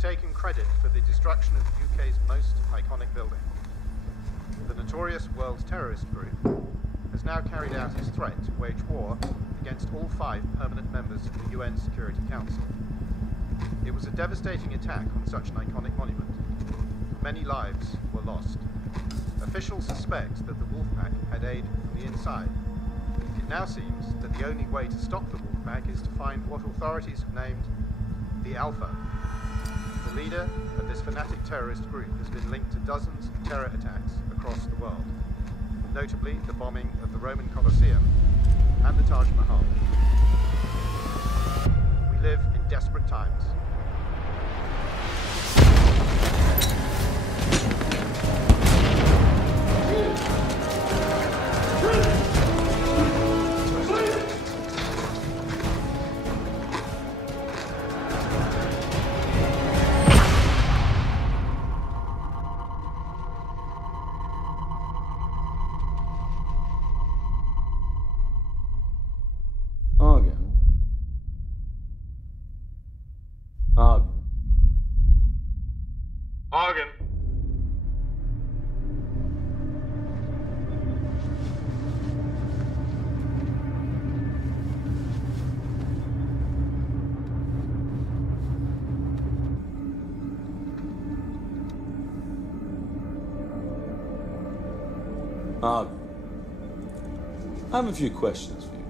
taken credit for the destruction of the UK's most iconic building. The notorious World Terrorist Group has now carried out its threat to wage war against all 5 permanent members of the UN Security Council. It was a devastating attack on such an iconic monument. Many lives were lost. Officials suspect that the Wolfpack had aid from the inside. It now seems that the only way to stop the Wolfpack is to find what authorities have named the Alpha. The leader of this fanatic terrorist group has been linked to dozens of terror attacks across the world, notably the bombing of the Roman Colosseum and the Taj Mahal. We live in desperate times. I have a few questions for you.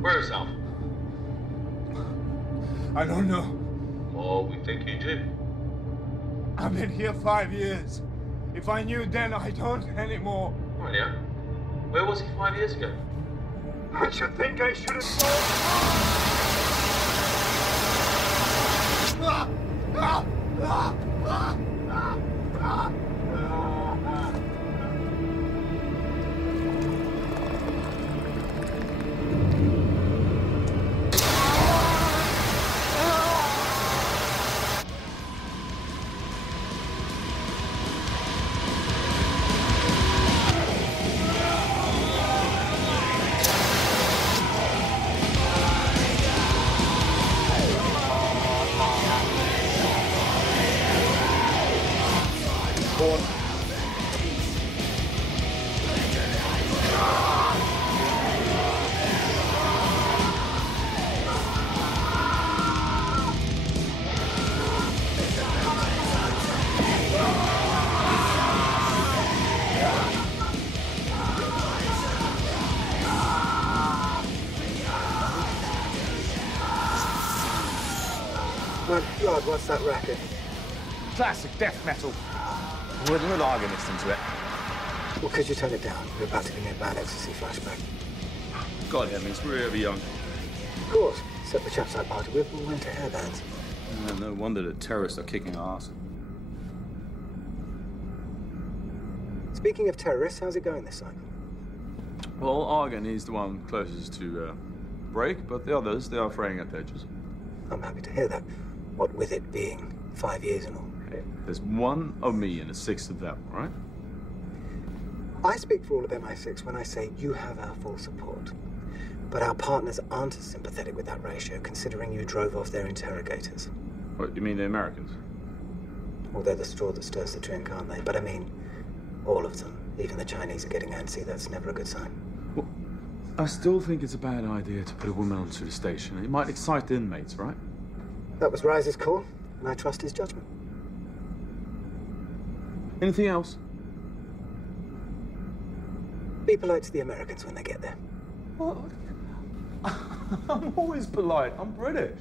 Where's Alpha? I don't know. Oh, we think you do. I've been here 5 years. If I knew then, I don't anymore. Oh, yeah? Where was he 5 years ago? I should think I should have God, what's that racket? Classic death metal. With Argon into it. Well, could you turn it down? We're about to begin a bad ecstasy flashback. God, heavens, we're ever young. Of course. Except the chaps like Party Whip all went to hairbands. No wonder the terrorists are kicking our ass. Speaking of terrorists, how's it going this cycle? Well, Argon, he's the one closest to break, but the others, they are fraying at the edges. I'm happy to hear that. What with it being 5 years and all. Hey, there's 1 of me and a 6 of them, right? I speak for all of MI6 when I say you have our full support. But our partners aren't as sympathetic with that ratio, considering you drove off their interrogators. What, you mean the Americans? Well, they're the straw that stirs the drink, aren't they? But I mean, all of them. Even the Chinese are getting antsy. That's never a good sign. Well, I still think it's a bad idea to put a woman onto the station. It might excite the inmates, right? That was Rise's call, and I trust his judgment. Anything else? Be polite to the Americans when they get there. What? I'm always polite. I'm British.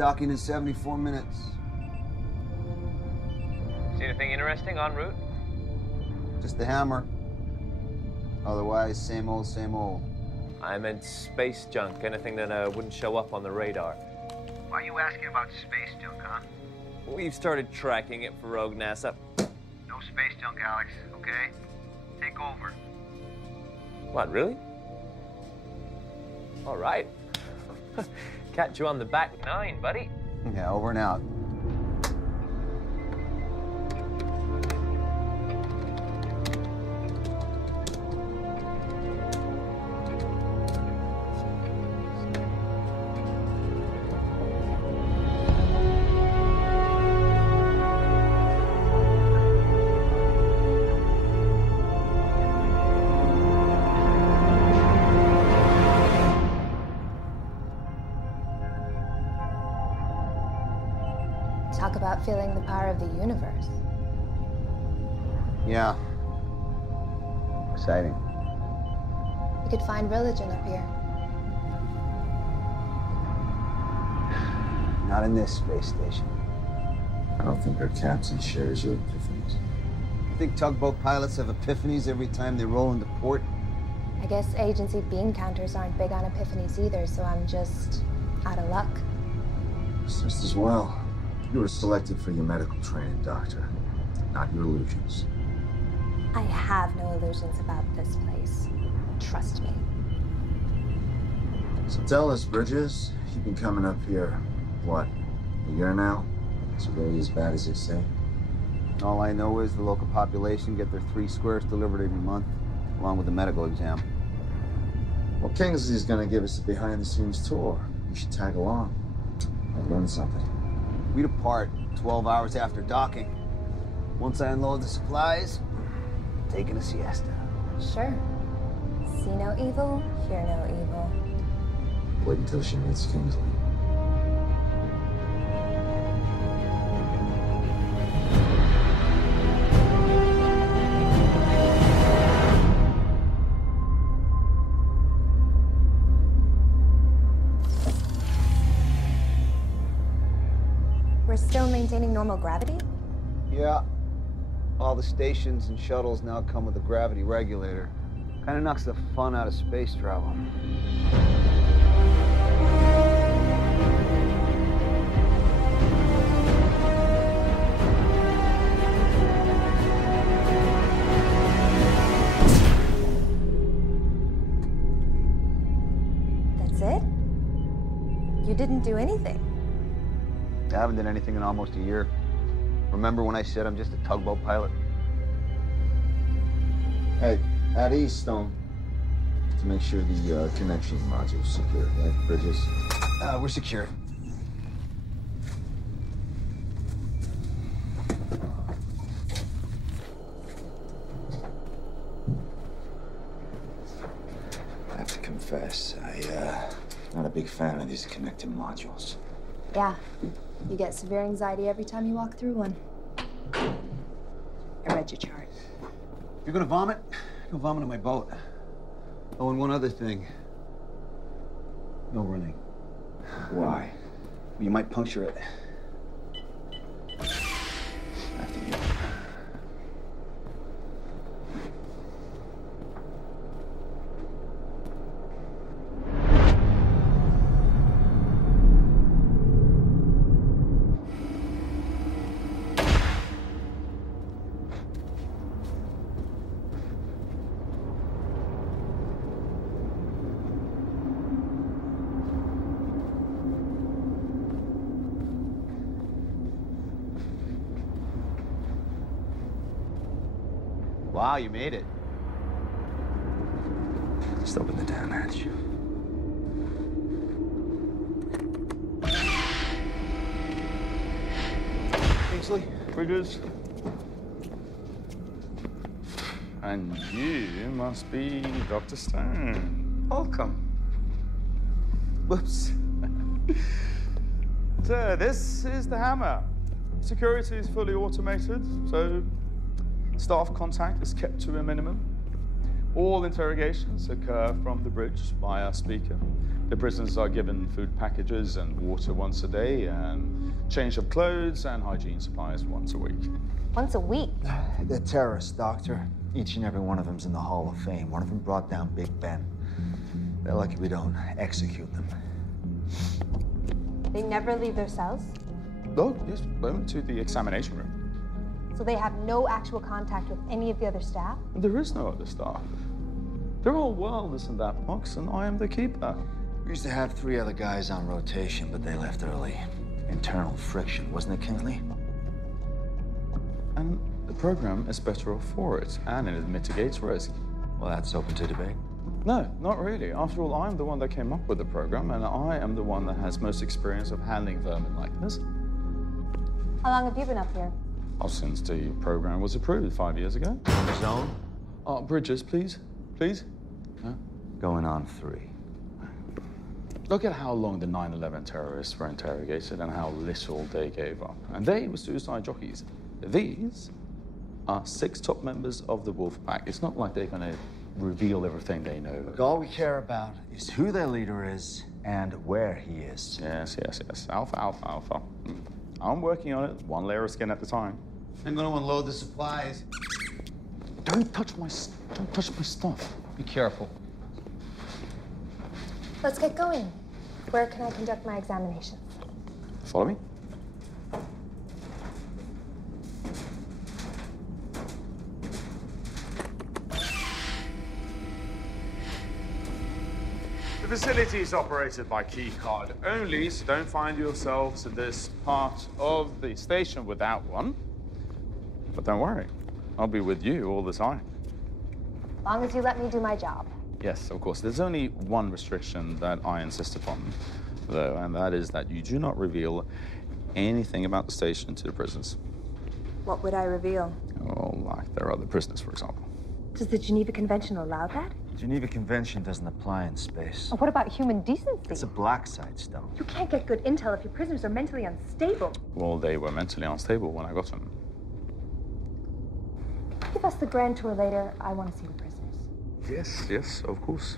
docking in 74 minutes. See anything interesting en route? Just the hammer. Otherwise, same old, same old. I meant space junk, anything that wouldn't show up on the radar. Why are you asking about space junk, huh? We've started tracking it for rogue NASA. No space junk, Alex, okay? Take over. What, really? All right. Catch you on the back nine, buddy. Yeah, over and out. Talk about feeling the power of the universe. Yeah. Exciting. You could find religion up here. Not in this space station. I don't think our captain shares your epiphanies. You think tugboat pilots have epiphanies every time they roll into port? I guess agency bean counters aren't big on epiphanies either, so I'm just out of luck. It's just as well. You were selected for your medical training, Doctor, not your illusions. I have no illusions about this place. Trust me. So tell us, Bridges, you've been coming up here, what, a year now? Is it really as bad as they say? All I know is the local population get their 3 squares delivered every month, along with the medical exam. Well, Kingsley's gonna give us a behind-the-scenes tour. You should tag along. I've learned something. We depart 12 hours after docking. Once I unload the supplies, taking a siesta. Sure. See no evil, hear no evil. Wait until she meets Kingsley. We're still maintaining normal gravity? Yeah. All the stations and shuttles now come with a gravity regulator. Kind of knocks the fun out of space travel. That's it? You didn't do anything? I haven't done anything in almost a year. Remember when I said I'm just a tugboat pilot? Hey, at Eastone, to make sure the connection module's secure, right, Bridges? We're secure. I have to confess, not a big fan of these connecting modules. Yeah. You get severe anxiety every time you walk through one. I read your chart. If you're gonna vomit, go vomit on my boat. Oh, and one other thing. No running. Why? You might puncture it. After you. Wow, you made it. Just open the damn hatch. Kingsley, Bridges. And you must be Dr. Stone. Welcome. Whoops. So this is the hammer. Security is fully automated, so staff contact is kept to a minimum. All interrogations occur from the bridge via speaker. The prisoners are given food packages and water once a day, and change of clothes and hygiene supplies once a week. Once a week? They're terrorists, Doctor. Each and every one of them's in the Hall of Fame. One of them brought down Big Ben. They're lucky we don't execute them. They never leave their cells? Oh, yes, went to the examination room. So they have no actual contact with any of the other staff? There is no other staff. They're all wellness in that box, and I am the keeper. We used to have 3 other guys on rotation, but they left early. Internal friction, wasn't it, Kingsley? And the program is better off for it, and it mitigates risk. Well, that's open to debate. No, not really. After all, I'm the one that came up with the program, and I am the one that has most experience of handling vermin like this. How long have you been up here? Oh, since the program was approved 5 years ago. On his own? Bridges, please. Please? No? Going on 3. Look at how long the 9/11 terrorists were interrogated and how little they gave up. And they were suicide jockeys. These are 6 top members of the Wolf Pack. It's not like they're going to reveal everything they know. Look, all we care about is who their leader is and where he is. Yes. Alpha. I'm working on it, 1 layer of skin at a time. I'm going to unload the supplies. Don't touch my stuff. Be careful. Let's get going. Where can I conduct my examinations? Follow me. The facility is operated by key card only, so don't find yourselves in this part of the station without one. But don't worry, I'll be with you all the time. As long as you let me do my job. Yes, of course. There's only one restriction that I insist upon, though, and that is that you do not reveal anything about the station to the prisoners. What would I reveal? Oh, like their other prisoners, for example. Does the Geneva Convention allow that? The Geneva Convention doesn't apply in space. What about human decency? It's a black site, Stone. You can't get good intel if your prisoners are mentally unstable. Well, they were mentally unstable when I got them. Give us the grand tour later. I want to see the prisoners. Yes, of course.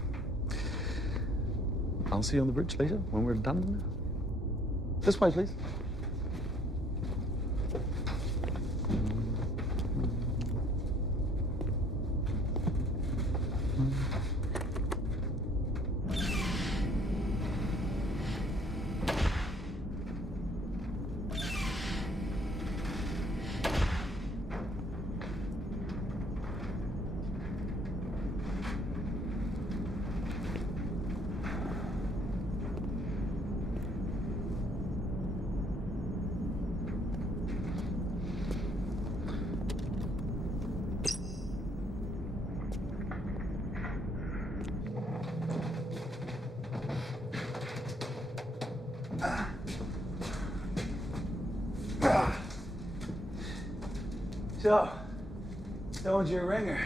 I'll see you on the bridge later when we're done. This way, please. So, Stone's your ringer.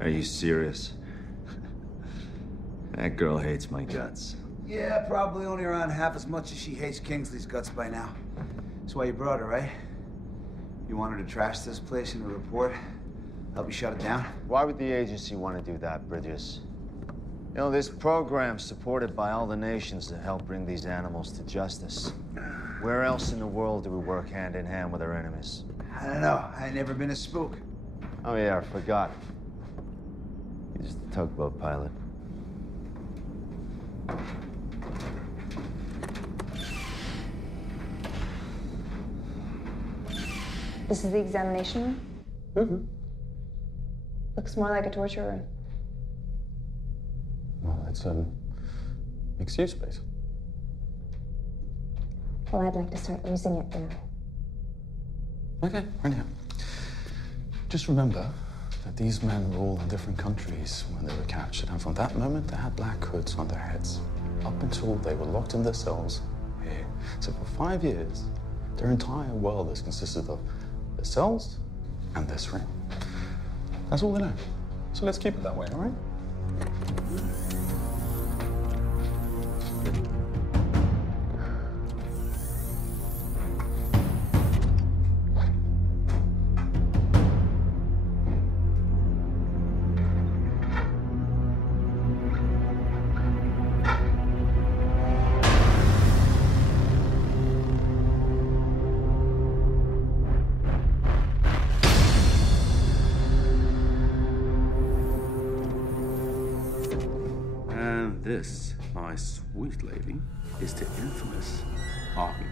Are you serious? That girl hates my guts. Yeah, probably only around half as much as she hates Kingsley's guts by now. That's why you brought her, right? You want her to trash this place in a report? Help you shut it down? Why would the agency want to do that, Bridges? You know, this program's supported by all the nations to help bring these animals to justice. Where else in the world do we work hand in hand with our enemies? I don't know. I ain't never been a spook. Oh, yeah, I forgot. You're just a tugboat pilot. This is the examination room? Mm-hmm. Looks more like a torture room. Well, it's a mixed-use space. Well, I'd like to start using it now. Okay, right now. Just remember that these men were all in different countries when they were captured, and from that moment, they had black hoods on their heads, up until they were locked in their cells here. So for 5 years, their entire world has consisted of their cells and this ring. That's all they know. So let's keep it that way, all right? this, my sweet lady, is the infamous Argen.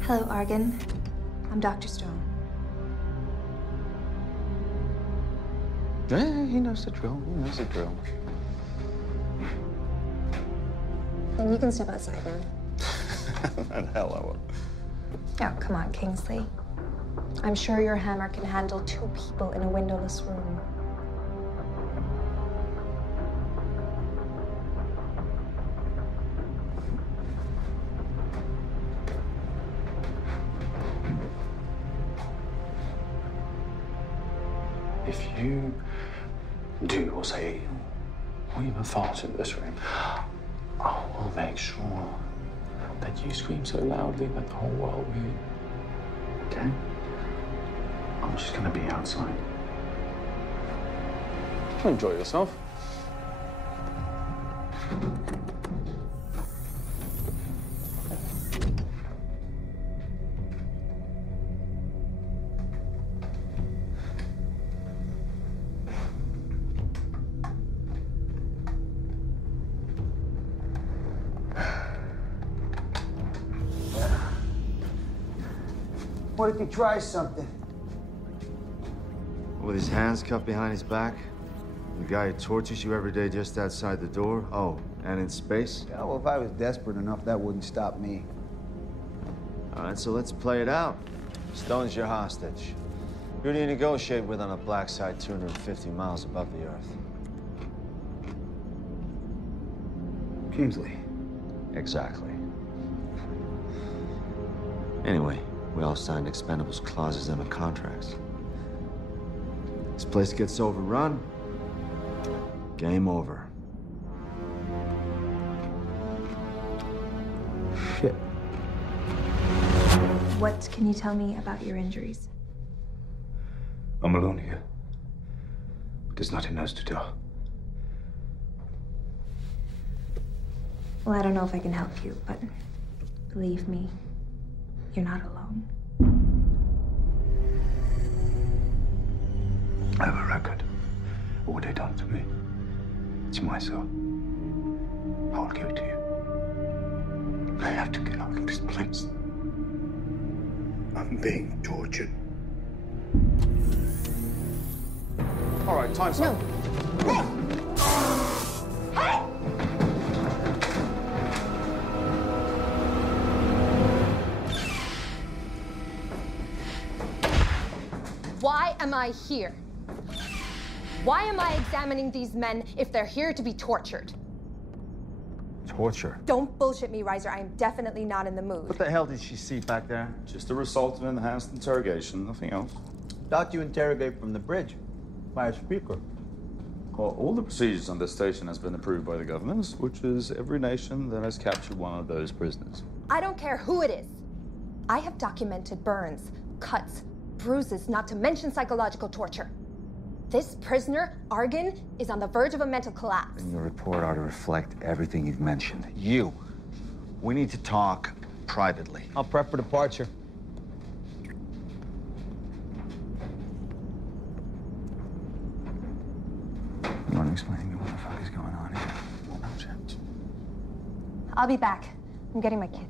Hello, Argen. I'm Dr. Stone. Yeah, he knows the drill. He knows the drill. Then you can step outside now. And hell I will. Oh, come on, Kingsley. I'm sure your hammer can handle 2 people in a windowless room. If you do or say or even fart in this room, I will make sure that you scream so loudly that the whole world will hear. Okay? I'm just gonna be outside. Enjoy yourself. What if he tries something? With his hands cuffed behind his back? The guy who tortures you every day just outside the door? Oh, and in space? Yeah, well, if I was desperate enough, that wouldn't stop me. All right, so let's play it out. Stone's your hostage. Who do you negotiate with on a black site 250 miles above the Earth? Kingsley. Exactly. Anyway, we all signed expendables clauses in the contracts. This place gets overrun, game over. Shit. What can you tell me about your injuries? I'm alone here. There's nothing else to do. Well, I don't know if I can help you, but believe me, you're not alone. I have a record of what they done to me. It's my soul. I'll give it to you. I have to get out of this place. I'm being tortured. All right, time's up. Why am I here? Why am I examining these men if they're here to be tortured? Torture? Don't bullshit me, Reiser. I am definitely not in the mood. What the hell did she see back there? Just a result of enhanced interrogation, nothing else. Thought you interrogate from the bridge by a speaker. Well, all the procedures on this station has been approved by the governors, which is every nation that has captured one of those prisoners. I don't care who it is. I have documented burns, cuts, bruises, not to mention psychological torture. This prisoner, Argen, is on the verge of a mental collapse. And your report ought to reflect everything you've mentioned. You. We need to talk privately. I'll prep for departure. You want to explain to me what the fuck is going on here? Well, no, James. I'll be back. I'm getting my kid.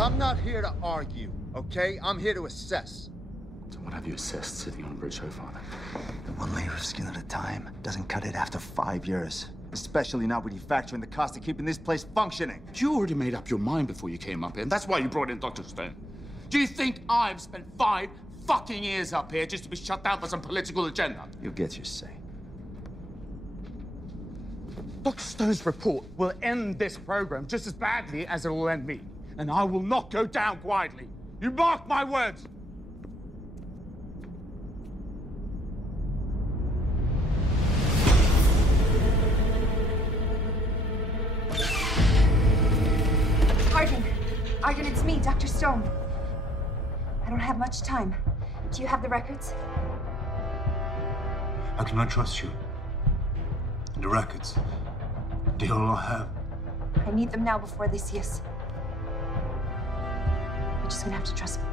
I'm not here to argue, okay? I'm here to assess. So what have you assessed sitting on a bridge so far? One layer of skin at a time doesn't cut it after 5 years. Especially not when you factor in the cost of keeping this place functioning. You already made up your mind before you came up here, and that's why you brought in Dr. Stone. Do you think I've spent 5 fucking years up here just to be shut down for some political agenda? You'll get your say. Dr. Stone's report will end this program just as badly as it will end me. And I will not go down quietly. You mark my words. me, Dr. Stone. I don't have much time. Do you have the records? I cannot trust you. The records, they all I have. I need them now before they see us. You're just gonna have to trust me.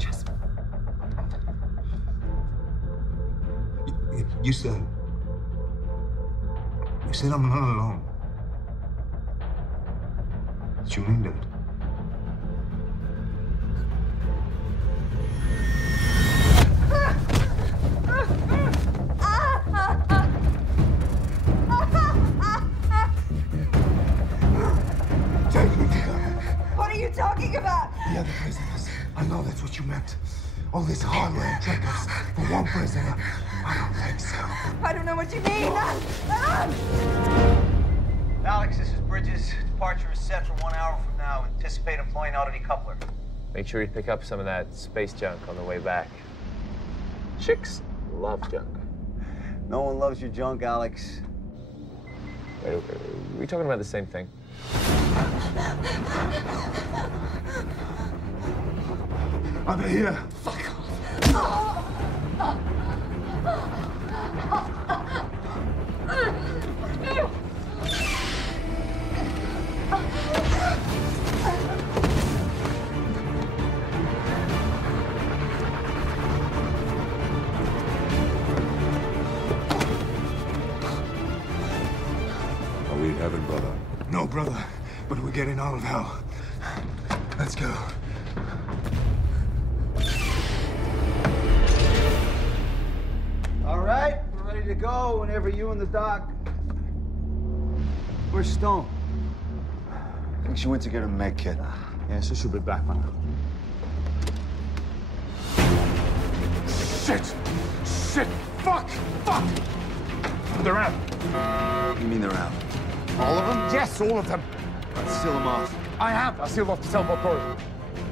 Trust me. You said I'm not alone. Did you mean that? Take me down. What are you talking about? The other prisoners. I know that's what you meant. All this hardware and triggers for one prisoner. I don't think so. I don't know what you mean. Alex, this is Bridges. Departure is set for 1 hour from now. Anticipate employing Oddity Coupler. Make sure you pick up some of that space junk on the way back. Chicks love junk. No one loves your junk, Alex. Wait, are we talking about the same thing? I'll be here. Fuck off. Are we in heaven, brother? No, brother. But we're getting out of hell. Let's go. All right, we're ready to go whenever you and the doc. Where's Stone? I think she went to get a med kit. Yeah, so she'll be back by now. Shit! Shit! Fuck! Fuck! They're out. You mean they're out? All of them? Yes, all of them. Let's seal them off. I have. I sealed off the cell phone port.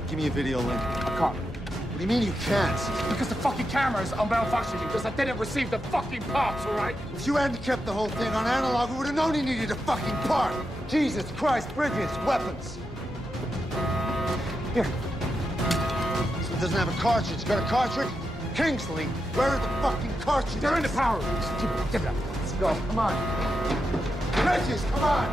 Give me a video link. I can't. What do you mean you can't? Because the fucking cameras are malfunctioning because I didn't receive the fucking parts, all right? If you hadn't kept the whole thing on analog, we would have known you needed a fucking part. Jesus Christ, Bridges, weapons. Here. So it doesn't have a cartridge. You got a cartridge? Kingsley, where are the fucking cartridges? They're in the power rooms. Give it up. Let's go. Come on. Bridges, come on.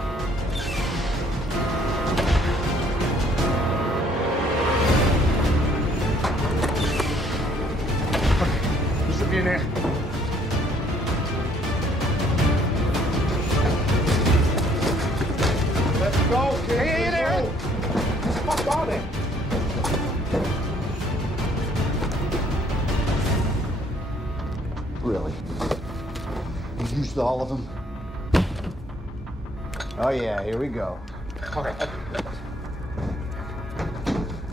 You should be in there. Let's go, kid. Hey, there. What the fuck are they? Really? You used all of them? Oh, yeah, here we go. Okay.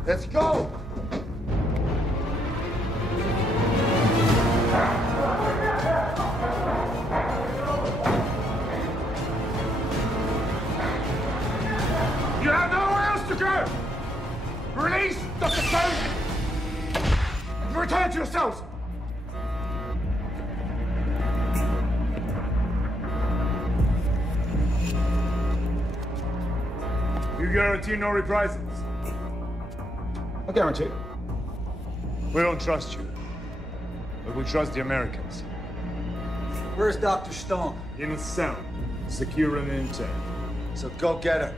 Let's go. You have nowhere else to go! Release Dr. Stone! And return to yourselves! You guarantee no reprisals? I guarantee. We don't trust you. But we trust the Americans. Where's Dr. Stone? In a cell, secure and intact. So go get her.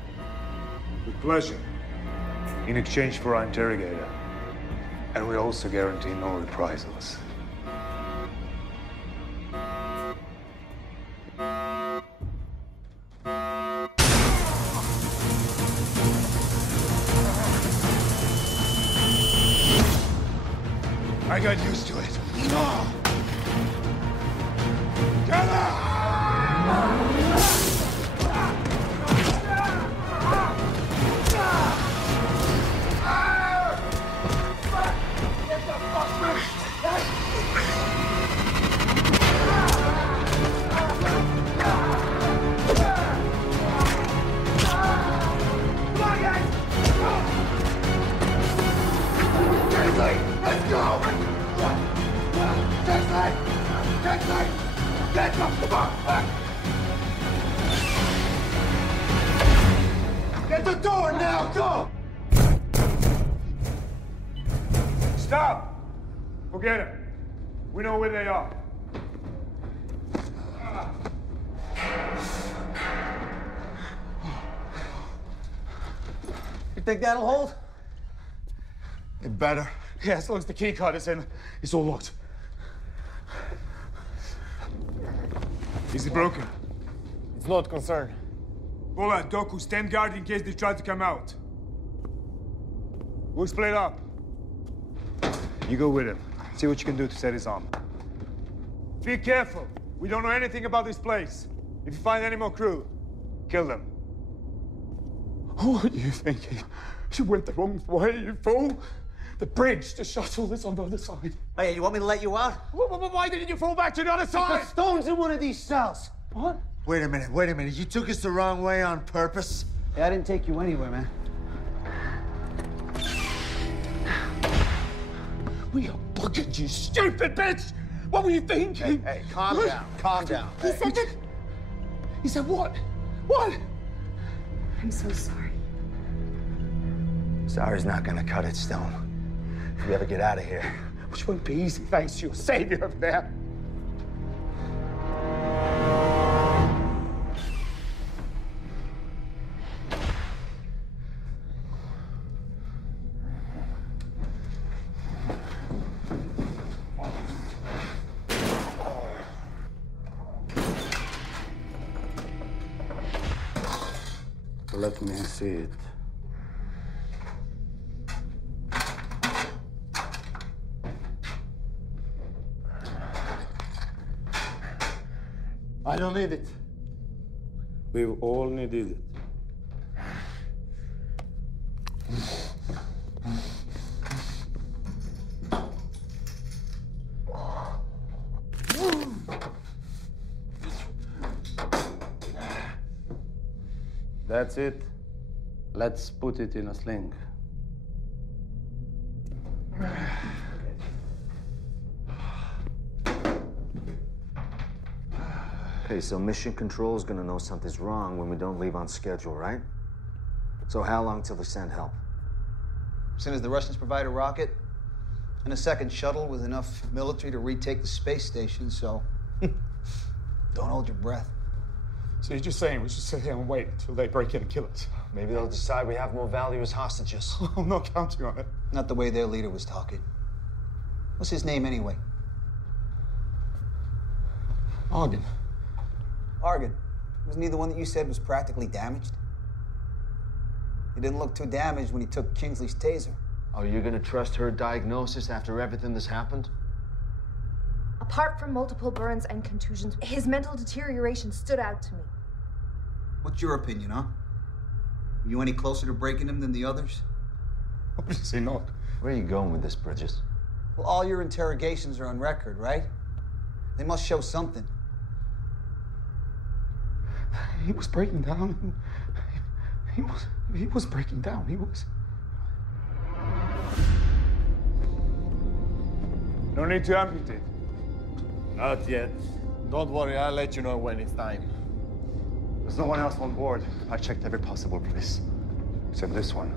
With pleasure. In exchange for our interrogator. And we also guarantee no reprisals. I got used to it. No! Get up! Let's go! Get the fuck back! At the door now, go! Stop! Forget it. We know where they are. You think that'll hold? It better. Yeah, as long as the key card is in, it's all locked. Is it broken? It's not concerned. Bola, Doku, stand guard in case they try to come out. We'll split up. You go with him. See what you can do to set his arm. Be careful. We don't know anything about this place. If you find any more crew, kill them. What are you thinking? You went the wrong way, you fool. The bridge, the shuttle is on the other side. Hey, you want me to let you out? Why didn't you fall back to the other side? Because Stone's in one of these cells. What? Wait a minute. You took us the wrong way on purpose? Yeah, I didn't take you anywhere, man. We are bugging, you stupid bitch! What were you thinking? Hey, calm down, calm down. He said that... He said what? What? I'm so sorry. Sorry's not gonna cut it, Stone. If we ever get out of here. Which won't be easy thanks to your savior over there. Let me see it. I don't need it. We've all needed it. That's it. Let's put it in a sling. Okay, so Mission Control is gonna know something's wrong when we don't leave on schedule, right? So how long till they send help? As soon as the Russians provide a rocket and a second shuttle with enough military to retake the space station, so don't hold your breath. So you're just saying we should sit here and wait until they break in and kill us? Maybe they'll decide we have more value as hostages. I'm not counting on it. Not the way their leader was talking. What's his name anyway? Argon. Argon. Wasn't he the one that you said was practically damaged? He didn't look too damaged when he took Kingsley's taser. Are you gonna trust her diagnosis after everything that's happened? Apart from multiple burns and contusions, his mental deterioration stood out to me. What's your opinion, huh? Were you any closer to breaking him than the others? Obviously not. Where are you going with this, Bridges? Well, all your interrogations are on record, right? They must show something. He was breaking down. He was breaking down. He was. No need to amputate. Not yet. Don't worry, I'll let you know when it's time. There's no one else on board. I checked every possible place, except this one.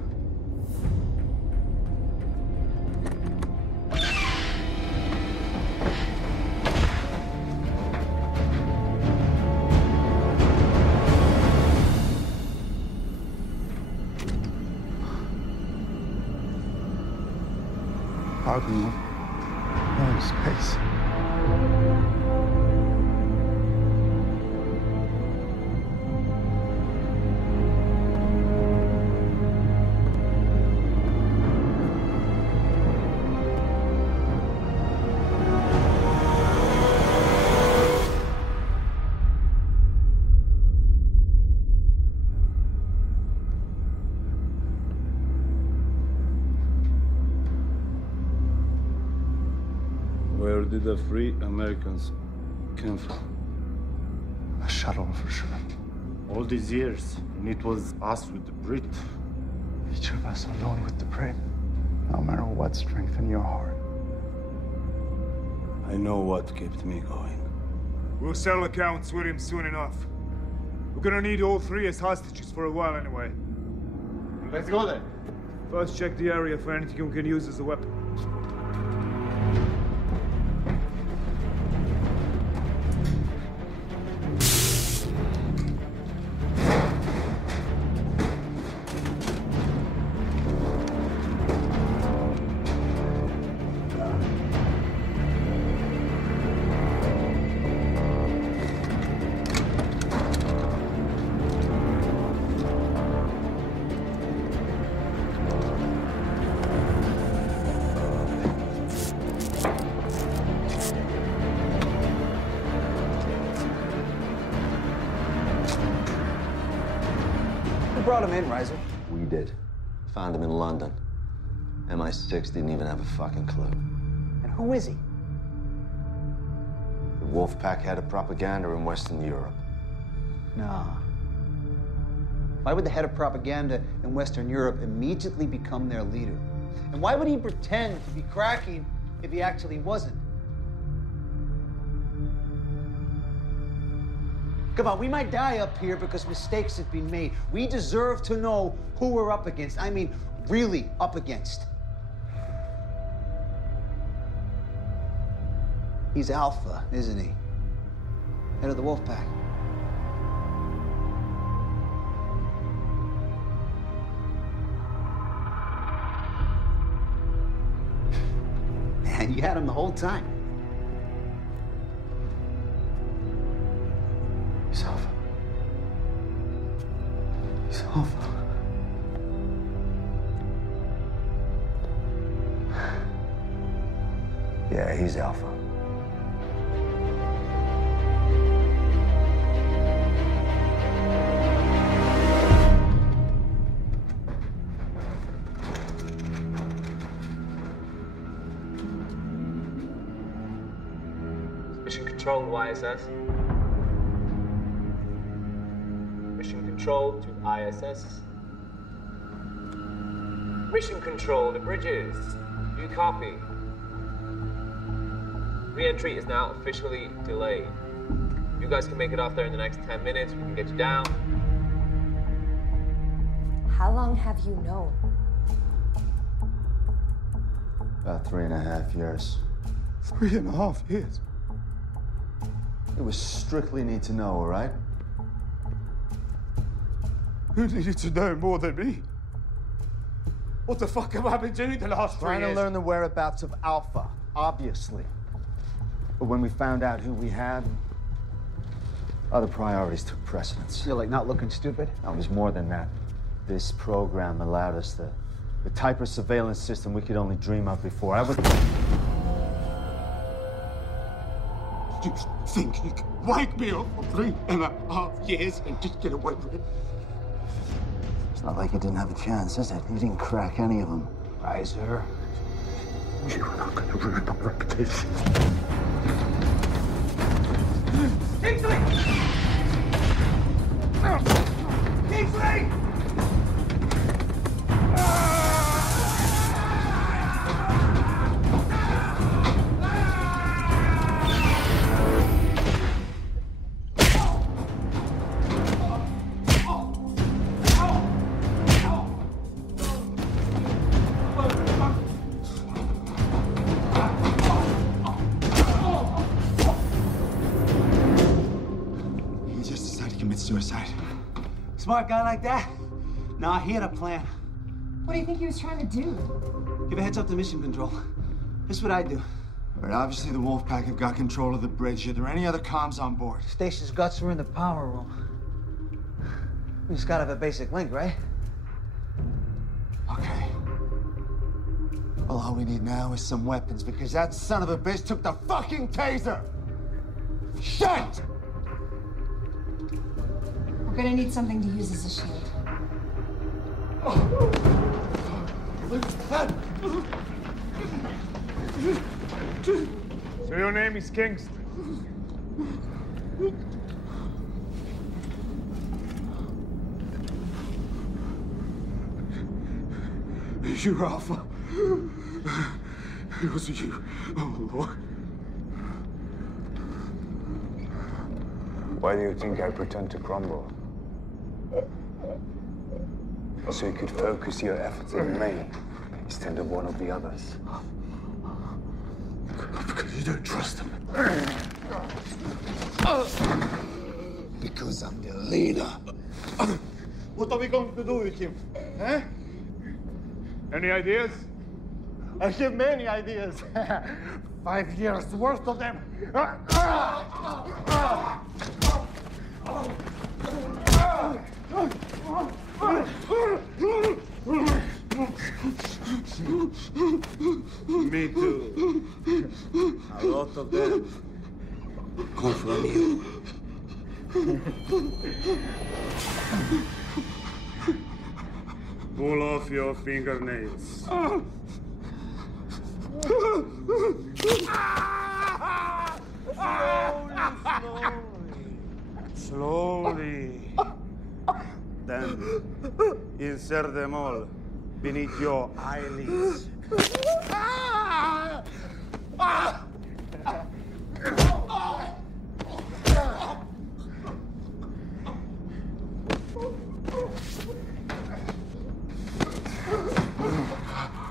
Argon, we're in space. Where did the free Americans come from? A shuttle, for sure. All these years, and it was us with the Brit. Each of us alone with the Brit. No matter what strengthen your heart. I know what kept me going. We'll settle accounts with him soon enough. We're gonna need all three as hostages for a while anyway. Let's go then. First, check the area for anything we can use as a weapon. Who brought him in, Reiser? We did. Found him in London. MI6 didn't even have a fucking clue. And who is he? The Wolfpack head of propaganda in Western Europe. Nah. Why would the head of propaganda in Western Europe immediately become their leader? And why would he pretend to be cracking if he actually wasn't? Come on, we might die up here because mistakes have been made. We deserve to know who we're up against. I mean, really up against. He's Alpha, isn't he? Head of the Wolfpack. Man, you had him the whole time. He's Alpha. He's Alpha. Yeah, he's Alpha. Mission Control to ISS. Mission Control to ISS. Mission Control to Bridges. Do you copy? Re-entry is now officially delayed. You guys can make it off there in the next 10 minutes. We can get you down. How long have you known? About 3.5 years. 3.5 years? It was strictly need to know, all right? Who needed to know more than me? What the fuck have I been doing the last 3 years? Trying to learn the whereabouts of Alpha, obviously. But when we found out who we had, other priorities took precedence. You're like not looking stupid? No, it was more than that. This program allowed us the type of surveillance system we could only dream of before. I was... You think you can wake me up for 3.5 years and just get away with it? It's not like you didn't have a chance, is it? You didn't crack any of them. Reiser. You are not going to ruin my reputation. Kingsley! Kingsley! Suicide. Smart guy like that? Nah, he had a plan. What do you think he was trying to do? Give a heads up to mission control. This is what I do. All right, obviously the Wolfpack have got control of the bridge. Are there any other comms on board? Station's guts are in the power room. We just gotta have a basic link, right? Okay. Well, all we need now is some weapons, because that son of a bitch took the fucking taser! Shit! We're gonna need something to use as a shield. So your name is Kingston? You're Alpha. It was you. Oh, Lord. Why do you think I pretend to crumble? So you could focus your efforts in the main instead of one of the others. Because you don't trust him. Because I'm the leader. What are we going to do with him? Eh? Any ideas? I have many ideas. 5 years worth of them. Me too. A lot of them come from you. Pull off your fingernails. Slowly. Then insert them all beneath your eyelids.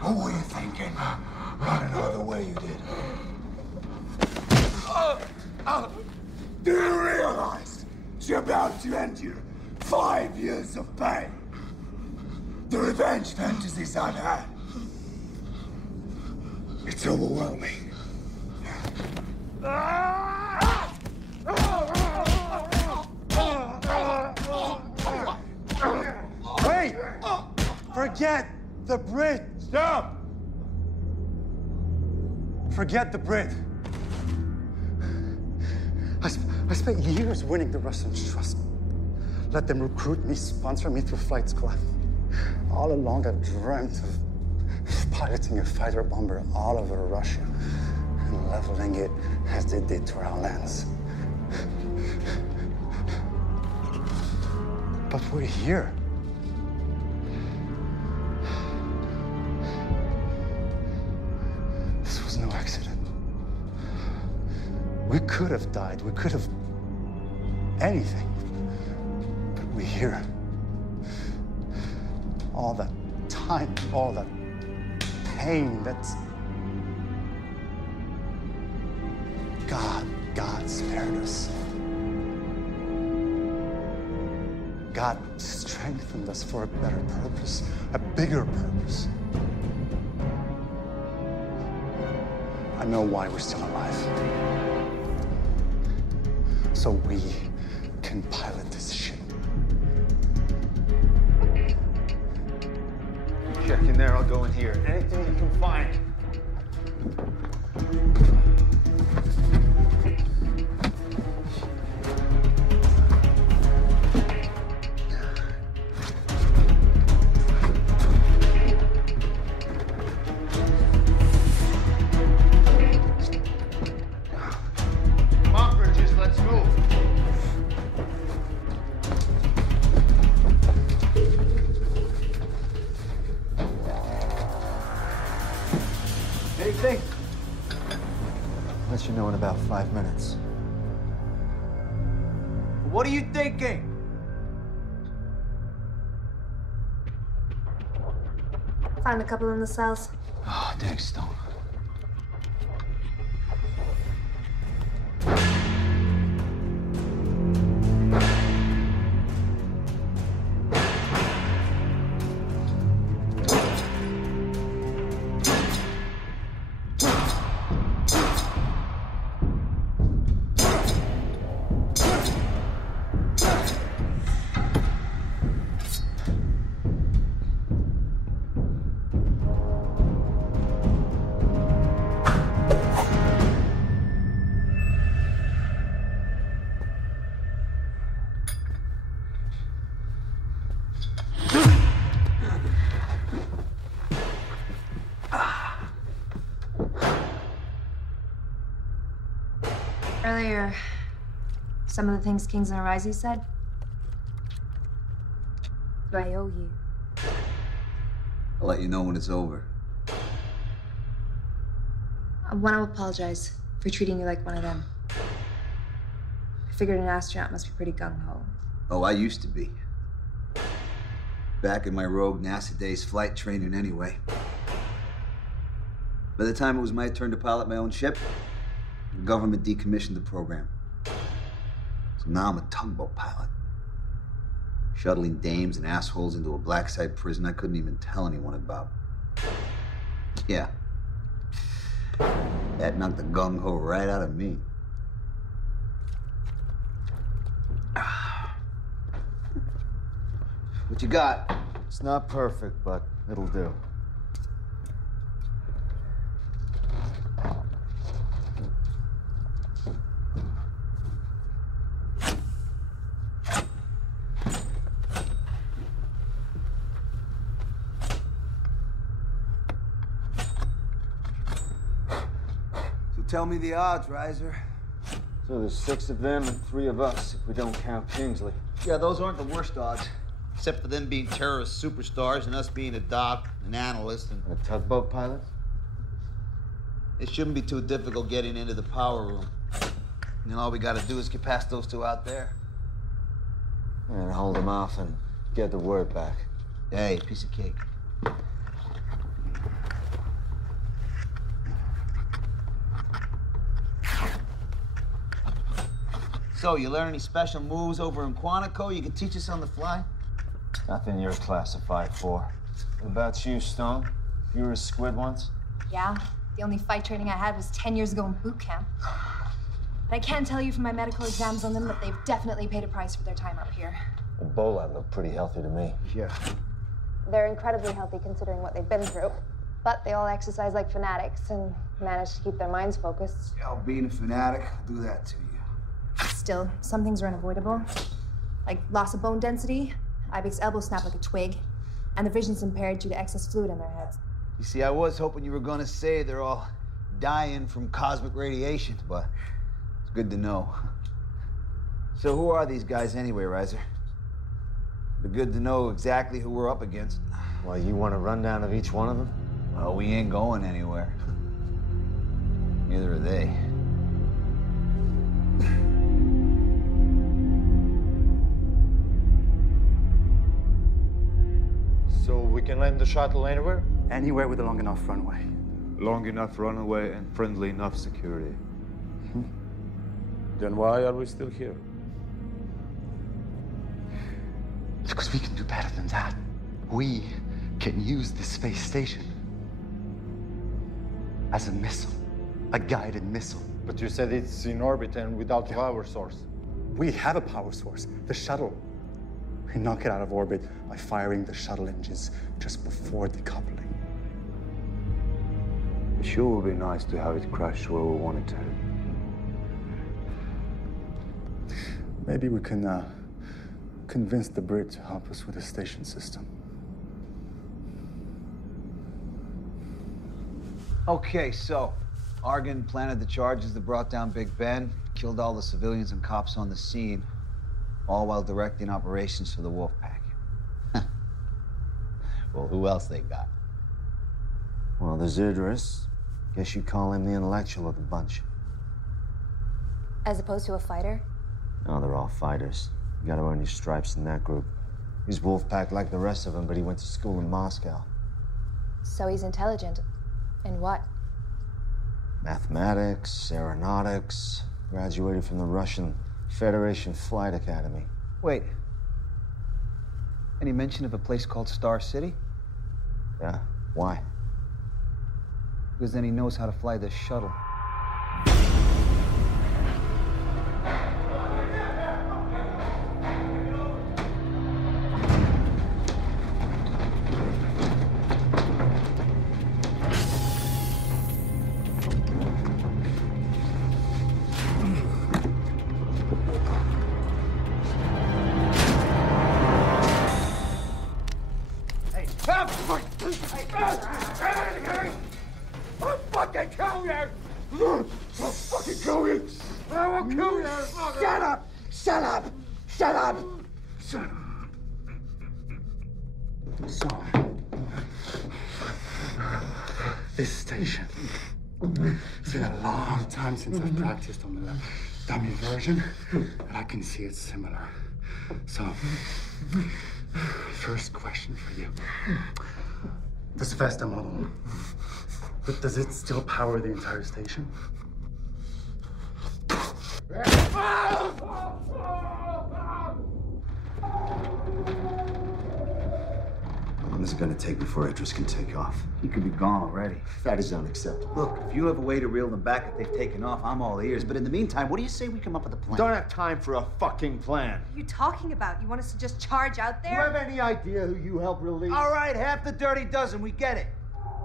What were you thinking? Running all the way you did. Do you realize you're about to end your 5 years of pain? The revenge fantasies I've had. It's overwhelming. Wait! Forget the Brit! Stop! Forget the Brit. I spent years winning the Russians' trust. Let them recruit me, sponsor me through flight school. All along, I've dreamt of piloting a fighter bomber all over Russia and leveling it as they did to our lands. But we're here. This was no accident. We could have died. We could have anything. But we're here. All that time, all that pain, that's... God spared us. God strengthened us for a better purpose, a bigger purpose. I know why we're still alive. So we can pilot this ship. Check in there, I'll go in here. Anything you can find. Come on, Bridges, let's move. Anything? Let you know in about 5 minutes. What are you thinking? Found a couple in the cells. Oh, thanks, Stone. Earlier, some of the things Kings and Arise said, I owe you. I'll let you know when it's over. I want to apologize for treating you like one of them. I figured an astronaut must be pretty gung-ho. Oh, I used to be. Back in my rogue NASA days flight training anyway. By the time it was my turn to pilot my own ship, the government decommissioned the program. So now I'm a tugboat pilot. Shuttling dames and assholes into a black-site prison I couldn't even tell anyone about. Yeah. That knocked the gung-ho right out of me. What you got? It's not perfect, but it'll do. Tell me the odds, Reiser. So there's 6 of them and 3 of us, if we don't count Kingsley. Yeah, those aren't the worst odds. Except for them being terrorist superstars and us being a doc, an analyst, and... A tugboat pilot? It shouldn't be too difficult getting into the power room. And then all we gotta do is get past those 2 out there. And hold them off and get the word back. Hey, piece of cake. So, you learn any special moves over in Quantico you can teach us on the fly? Nothing you're classified for. What about you, Stone? You were a squid once? Yeah, the only fight training I had was 10 years ago in boot camp. But I can tell you from my medical exams on them that they've definitely paid a price for their time up here. Ebola looked pretty healthy to me. Yeah. They're incredibly healthy considering what they've been through. But they all exercise like fanatics and manage to keep their minds focused. Yeah, being a fanatic, I'll do that to you. Still, some things are unavoidable. Like loss of bone density, Ibex elbow snap like a twig, and their vision's impaired due to excess fluid in their heads. You see, I was hoping you were gonna say they're all dying from cosmic radiation, but it's good to know. So who are these guys anyway, Reiser? It'd be good to know exactly who we're up against. Well, you want a rundown of each one of them? Well, we ain't going anywhere. Neither are they. So we can land the shuttle anywhere? Anywhere with a long enough runway. Long enough runway and friendly enough security. Then why are we still here? Because we can do better than that. We can use this space station as a missile, a guided missile. But you said it's in orbit and without power source. We have a power source, the shuttle. We knock it out of orbit by firing the shuttle engines just before decoupling. It sure would be nice to have it crash where we want it to. Maybe we can convince the Brit to help us with the station system. Okay, so Argon planted the charges that brought down Big Ben, killed all the civilians and cops on the scene, all while directing operations for the Wolfpack. Well, who else they got? Well, there's Idris. Guess you'd call him the intellectual of the bunch. As opposed to a fighter? No, they're all fighters. You gotta earn your stripes in that group. He's Wolfpack like the rest of them, but he went to school in Moscow. So he's intelligent. In what? Mathematics, aeronautics, graduated from the Russian Federation Flight Academy. Wait. Any mention of a place called Star City? Yeah, why? Because then he knows how to fly this shuttle. I'll fucking kill you! I'll fucking kill you! I will kill you! Shut up! Shut up! Shut up! Shut up! So, this station. It's been a long time since I've practiced on the dummy version, but I can see it's similar. So, First question for you. This Vesta model, does it still power the entire station? How long is it gonna take before Idris can take off? He could be gone already. That is unacceptable. Look, if you have a way to reel them back if they've taken off, I'm all ears. But in the meantime, what do you say we come up with a plan? Don't have time for a fucking plan. What are you talking about? You want us to just charge out Do you there? have any idea who you helped release? All right, half the dirty dozen, we get it.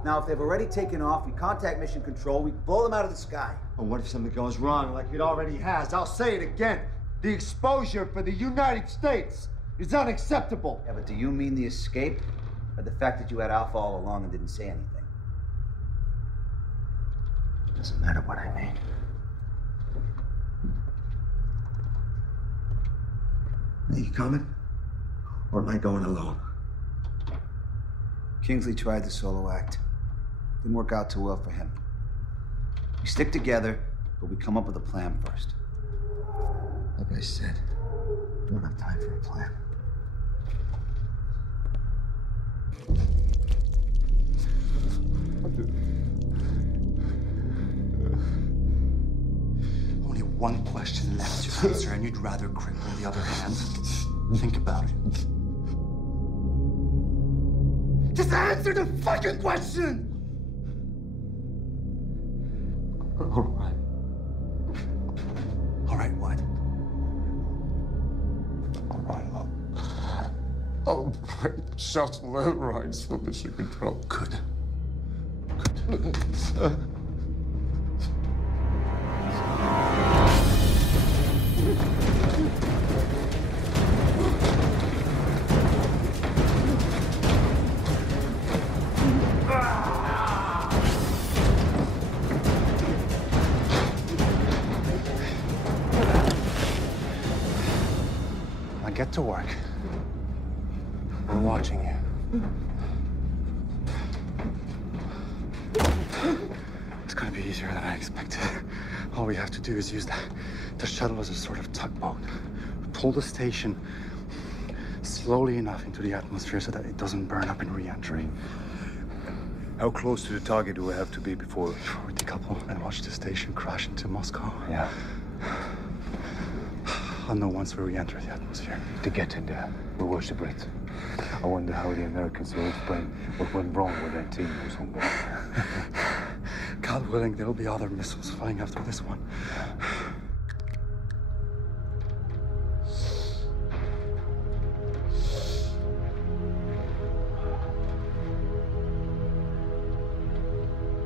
Now, if they've already taken off, we contact Mission Control, we blow them out of the sky. And what if something goes wrong like it already has? I'll say it again. The exposure for the United States is unacceptable. Yeah, but do you mean the escape? Or the fact that you had Alpha all along and didn't say anything? Doesn't matter what I mean. Are you coming? Or am I going alone? Kingsley tried the solo act. Didn't work out too well for him. We stick together, but we come up with a plan first. Like I said, we don't have time for a plan. Only one question left to answer, and you'd rather cripple the other hand? Think about it. Just answer the fucking question! All right. All right, what? All right, I'll break shuttle air rights for Mission Control. Good. Now get to work. We're watching you. It's gonna be easier than I expected. All we have to do is use the shuttle as a sort of tugboat. Pull the station slowly enough into the atmosphere so that it doesn't burn up in re-entry. How close to the target do we have to be before we decouple and watch the station crash into Moscow? Yeah. I'll know once we re-enter the atmosphere. To get in there, we worship it. I wonder how the Americans will explain what went wrong with that team who's on board. God willing, there'll be other missiles flying after this one.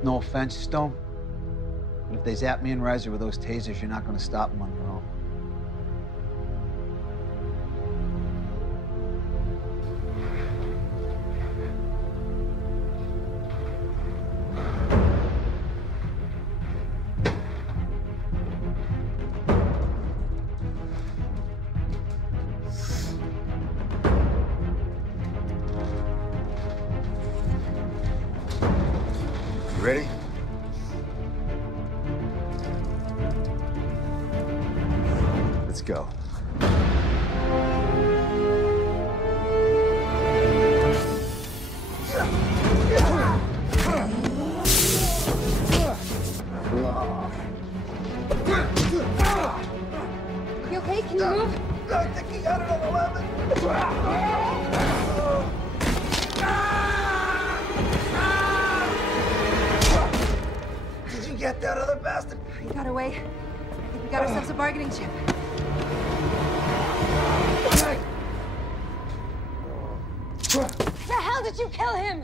No offense, Stone, but if they zap me and Reiser with those tasers, you're not going to stop them on your own. Ready? Let's go. You okay? Can you move? I think he got it on 11. Did you get that other bastard? He got away. I think we got ourselves a bargaining chip. The hell did you kill him?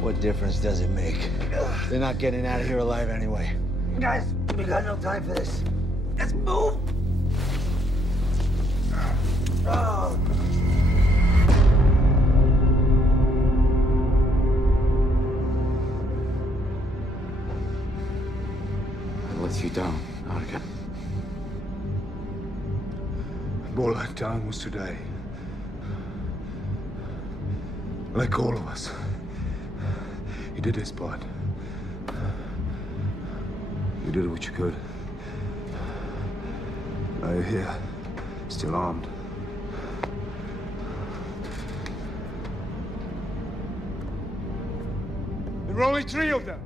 What difference does it make? They're not getting out of here alive anyway. Guys, we got no time for this. Let's move. Oh. I let you down, Arkin. All that time was today. Like all of us. He did his part. You did what you could. Now you're here, still armed. There are only 3 of them.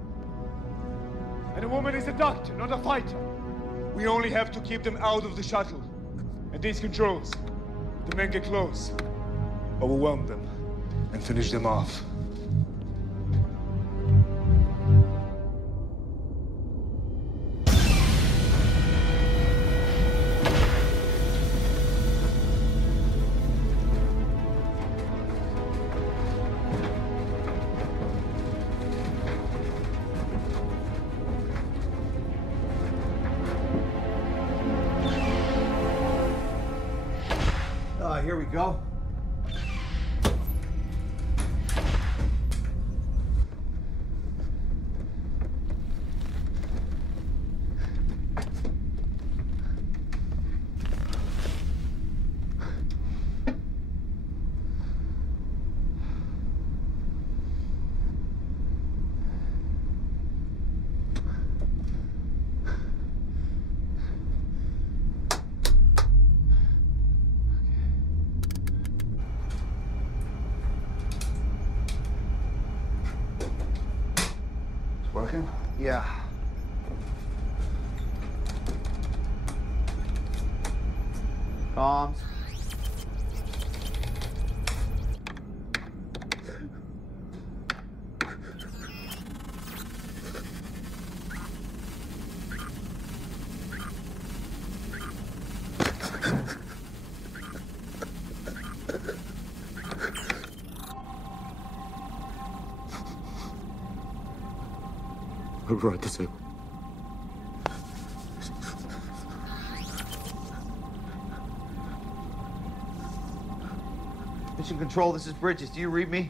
And the woman is a doctor, not a fighter. We only have to keep them out of the shuttle. And these controls. The men get close. Overwhelm them and finish them off. Here we go. Working? Yeah. Comms. Override disabled. Mission Control, this is Bridges. Do you read me?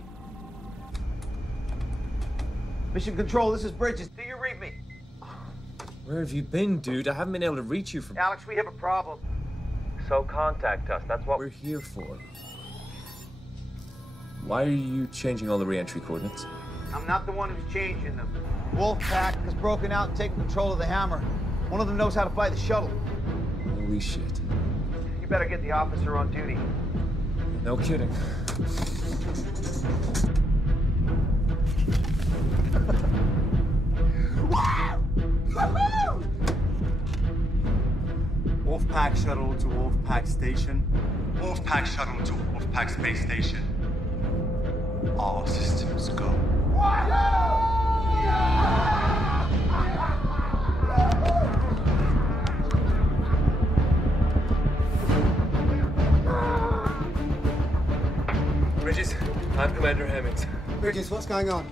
Mission Control, this is Bridges. Do you read me? Where have you been, dude? I haven't been able to reach you for... Alex, we have a problem. So contact us. That's what we're here for. Why are you changing all the re-entry coordinates? I'm not the one who's changing them. Wolfpack has broken out and taken control of the Hammer. One of them knows how to fly the shuttle. Holy shit. You better get the officer on duty. No kidding. Wolfpack shuttle to Wolfpack station. Wolfpack shuttle to Wolfpack space station. All systems go. Bridges, I'm Commander Hemmings. Bridges, what's going on?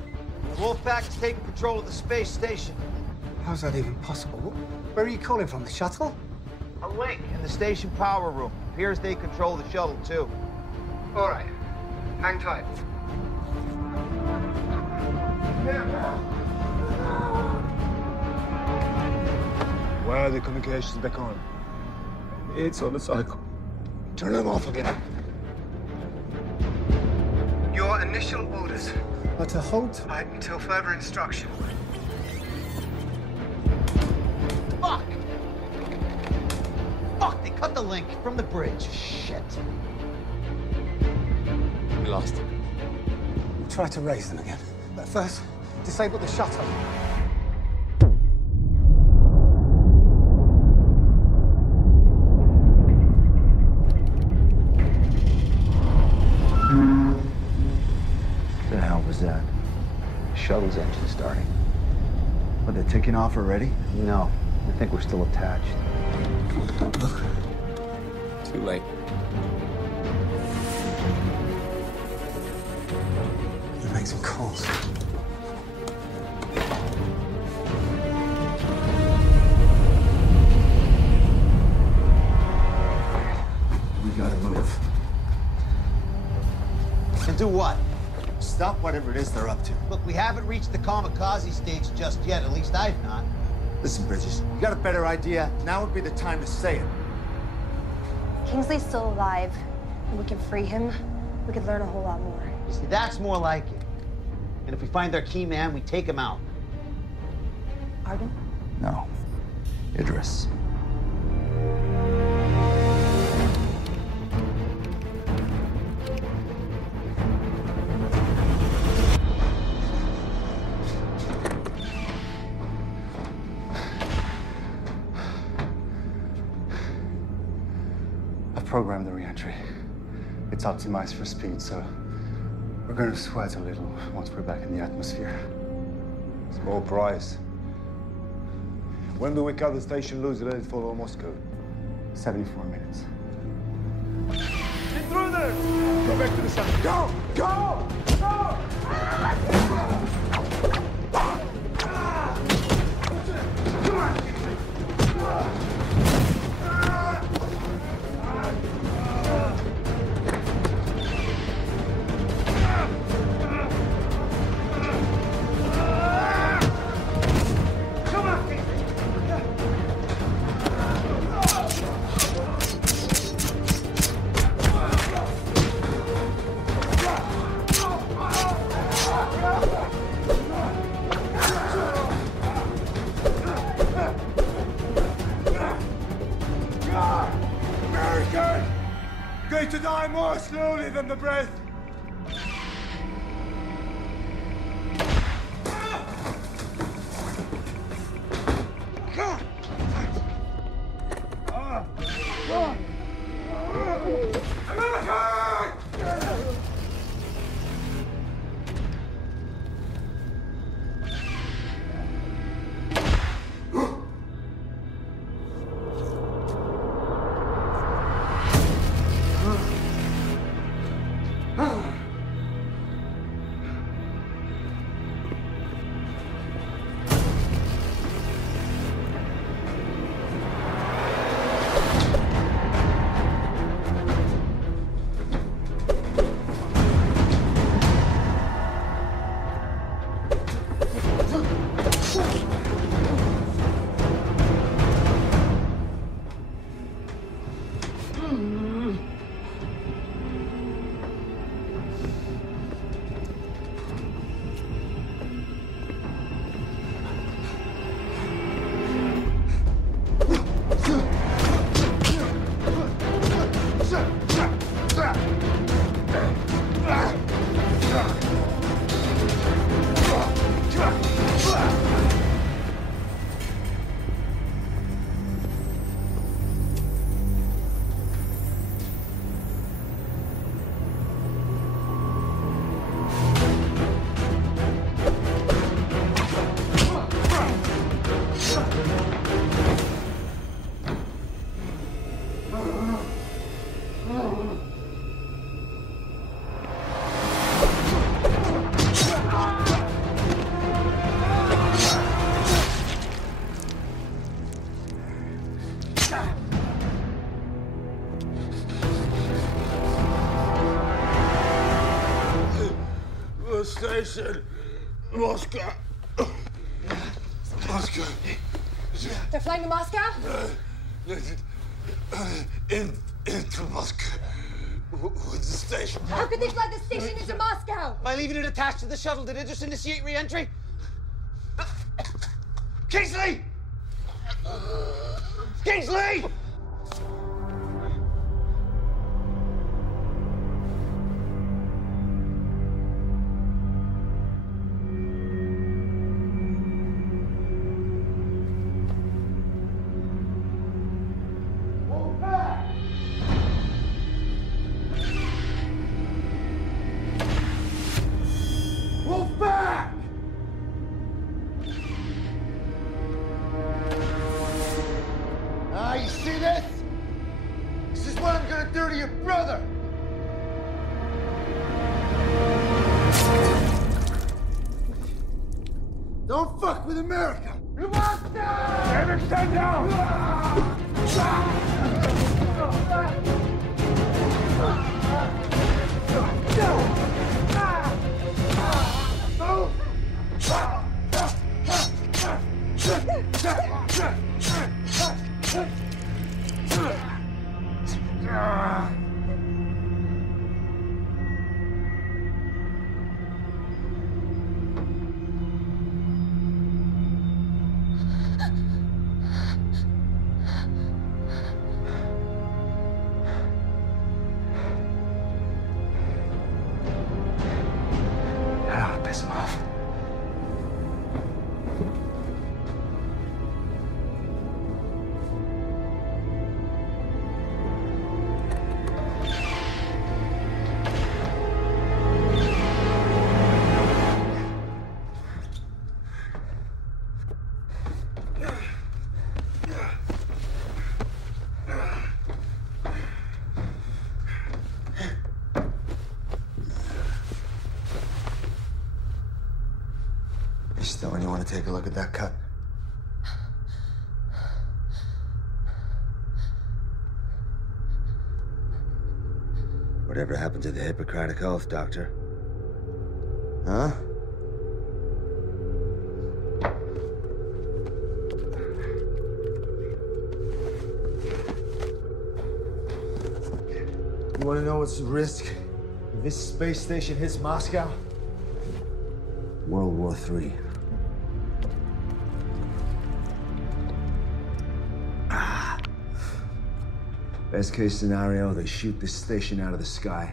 Wolfpack has taken control of the space station. How's that even possible? Where are you calling from, the shuttle? A link in the station power room. Appears they control the shuttle, too. All right. Hang tight. Why are the communications back on? It's on the cycle. Turn them off again. Your initial orders are to hold tight until further instruction. Fuck! Fuck, they cut the link from the bridge. Shit. We lost him. We'll try to raise them again. But first, disable the shuttle. The hell was that? Shuttle's engine starting. Are they taking off already? No. I think we're still attached. Too late. You make some calls. We gotta move. And do what? Stop whatever it is they're up to. Look, we haven't reached the kamikaze stage just yet. At least I've not. Listen, Bridges, you got a better idea? Now would be the time to say it. Kingsley's still alive, and we can free him. We could learn a whole lot more. You see, that's more like it. And if we find their key man, we take him out. Arden? No. Idris. programmed the re-entry. It's optimized for speed, so we're going to sweat a little once we're back in the atmosphere. Small price. When do we cut the station loose and let it follow Moscow? 74 minutes. Get through there! Go back to the sun. Go! Go! Go! Come on! Going to die more slowly than the breath. Station, Moscow. Moscow. They're flying to Moscow? Into Moscow. What's the station? How could they fly the station into Moscow? By leaving it attached to the shuttle, did it just initiate re-entry? Kingsley! Kingsley! Don't fuck with America! You must die! Stand down! Piss him off. Stone, you want to take a look at that cut? Whatever happened to the Hippocratic Oath, Doctor? Huh? You want to know what's the risk if this space station hits Moscow? World War III. Best case scenario, they shoot this station out of the sky,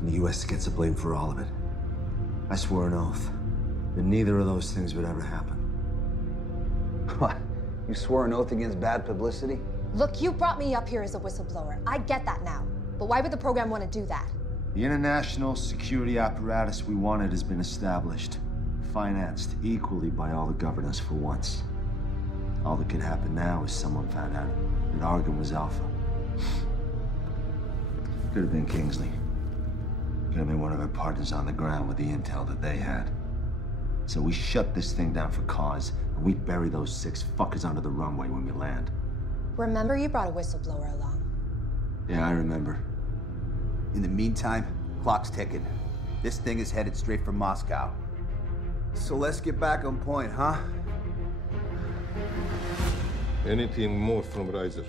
and the U.S. gets the blame for all of it. I swore an oath that neither of those things would ever happen. What? You swore an oath against bad publicity? Look, you brought me up here as a whistleblower. I get that now. But why would the program want to do that? The international security apparatus we wanted has been established, financed equally by all the governors for once. All that could happen now is someone found out that Argon was Alpha. Could have been Kingsley. Could have been one of our partners on the ground with the intel that they had. So we shut this thing down for cause, and we bury those 6 fuckers under the runway when we land. Remember you brought a whistleblower along. Yeah, I remember. In the meantime, clock's ticking. This thing is headed straight for Moscow. So let's get back on point, huh? Anything more from Reiser?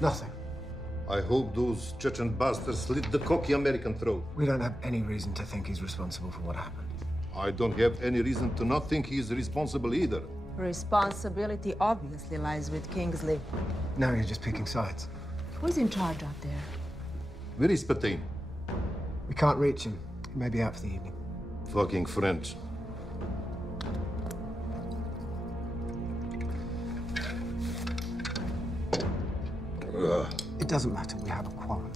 Nothing. I hope those Chechen bastards slit the cocky American throat. We don't have any reason to think he's responsible for what happened. I don't have any reason to not think he's responsible either. Responsibility obviously lies with Kingsley. Now you're just picking sides. Who's in charge out there? Where is Petain? We can't reach him. He may be out for the evening. Fucking French. It doesn't matter. We have a quarrel.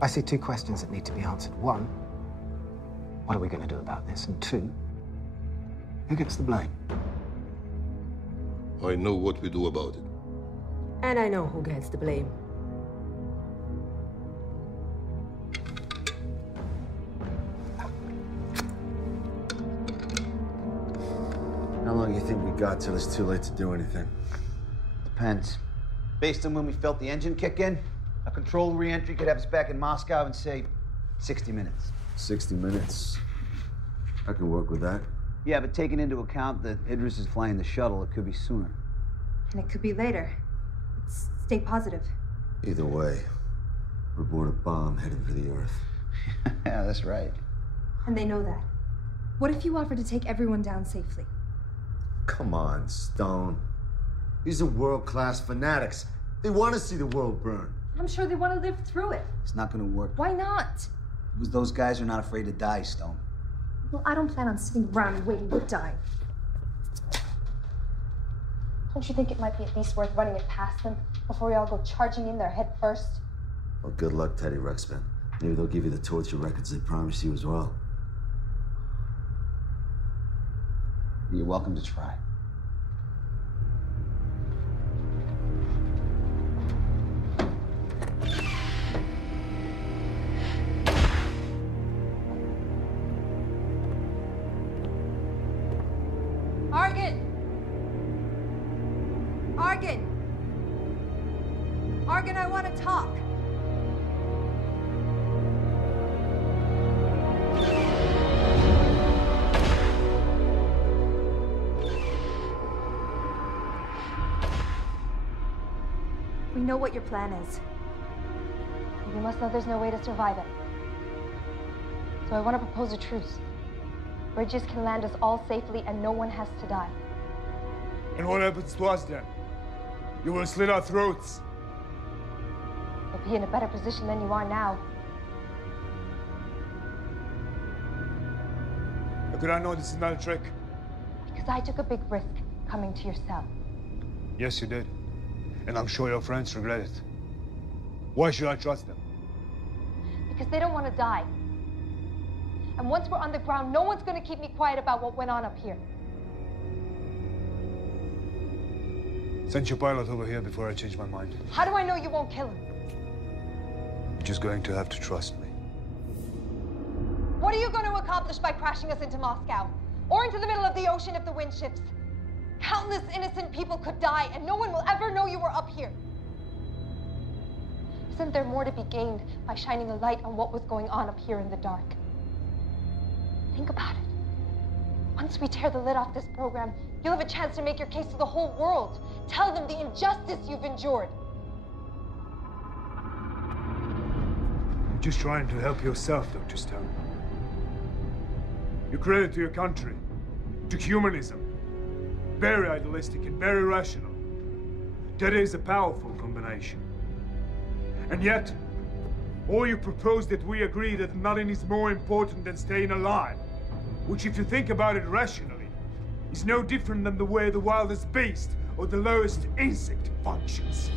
I see 2 questions that need to be answered. 1, what are we going to do about this? And 2, who gets the blame? I know what we do about it. And I know who gets the blame. How long do you think we got till it's too late to do anything? Depends. Based on when we felt the engine kick in, a controlled re-entry could have us back in Moscow in, say, 60 minutes. 60 minutes. I can work with that. Yeah, but taking into account that Idris is flying the shuttle, it could be sooner. And it could be later. Let's stay positive. Either way, we're aboard a bomb headed for the Earth. Yeah, that's right. And they know that. What if you offer to take everyone down safely? Come on, Stone. These are world-class fanatics. They want to see the world burn. I'm sure they want to live through it. It's not gonna work. Why not? Because those guys are not afraid to die, Stone. Well, I don't plan on sitting around and waiting to die. Don't you think it might be at least worth running it past them before we all go charging in there head first? Well, good luck, Teddy Ruxpin. Maybe they'll give you the torture records they promised you as well. You're welcome to try. Argon! Argon! Argon, I want to talk. We know what your plan is. You must know there's no way to survive it. So I want to propose a truce. Bridges can land us all safely and no one has to die. And what happens to us then? You will slit our throats. You'll be in a better position than you are now. How could I know this is not a trick? Because I took a big risk coming to your cell. Yes, you did. And I'm sure your friends regret it. Why should I trust them? Because they don't want to die. And once we're on the ground, no one's going to keep me quiet about what went on up here. Send your pilot over here before I change my mind. How do I know you won't kill him? You're just going to have to trust me. What are you going to accomplish by crashing us into Moscow? or into the middle of the ocean if the wind shifts. Countless innocent people could die, and no one will ever know you were up here. Isn't there more to be gained by shining a light on what was going on up here in the dark? Think about it. Once we tear the lid off this program, you'll have a chance to make your case to the whole world. Tell them the injustice you've endured. You're just trying to help yourself, Dr. Stone. You credit to your country, to humanism. Very idealistic and very rational. That is a powerful combination. And yet, all you propose that we agree that nothing is more important than staying alive, which, if you think about it rationally, is no different than the way the wildest beast or the lowest insect functions.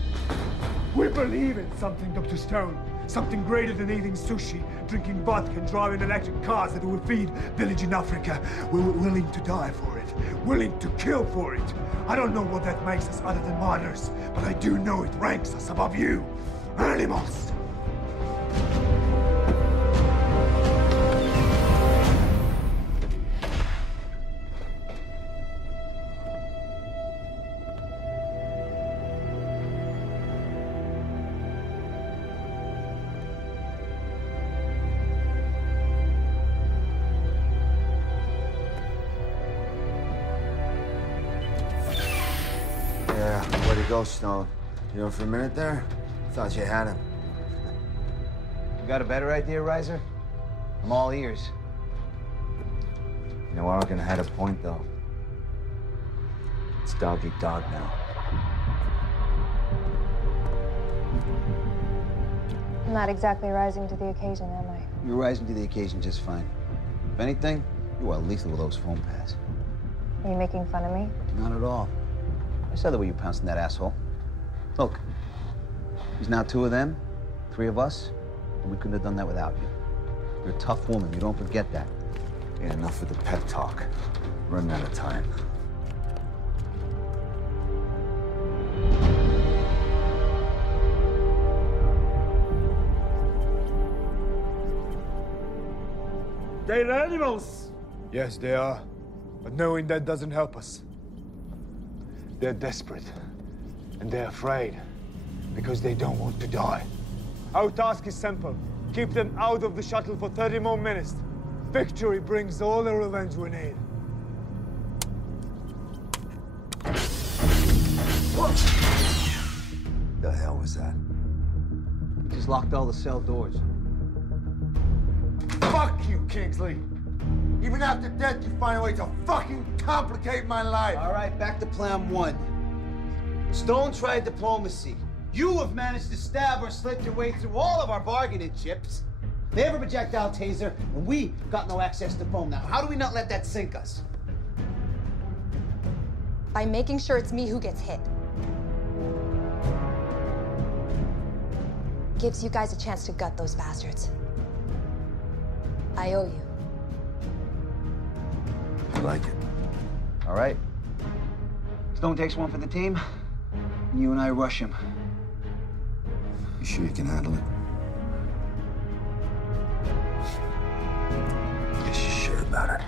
We believe in something, Dr. Stone. Something greater than eating sushi, drinking vodka, and driving electric cars that will feed village in Africa. We were willing to die for it, willing to kill for it. I don't know what that makes us other than martyrs, but I do know it ranks us above you, animals. Where'd he go, Stone? You know, for a minute there, thought you had him. You got a better idea, Reiser? I'm all ears. You know, Argon had a point, though. It's dog eat dog now. I'm not exactly rising to the occasion, am I? You're rising to the occasion just fine. If anything, you are lethal with those phone pads. Are you making fun of me? Not at all. I saw the way you pounced on that asshole. Look, there's now 2 of them, 3 of us, and we couldn't have done that without you. You're a tough woman, you don't forget that. Yeah, enough with the pep talk. Running out of time. They're animals! Yes, they are. But knowing that doesn't help us. They're desperate. And they're afraid. Because they don't want to die. Our task is simple. Keep them out of the shuttle for 30 more minutes. Victory brings all the revenge we need. What the hell was that? We just locked all the cell doors. Fuck you, Kingsley! Even after death, you find a way to fucking complicate my life! All right, back to plan 1. Stone tried diplomacy. You have managed to stab or slit your way through all of our bargaining chips. They have a projectile taser, and we got no access to foam. Now, how do we not let that sink us? By making sure it's me who gets hit. Gives you guys a chance to gut those bastards. I owe you. I like it. All right. Stone takes one for the team, and you and I rush him. You sure you can handle it? Guess you're sure about it.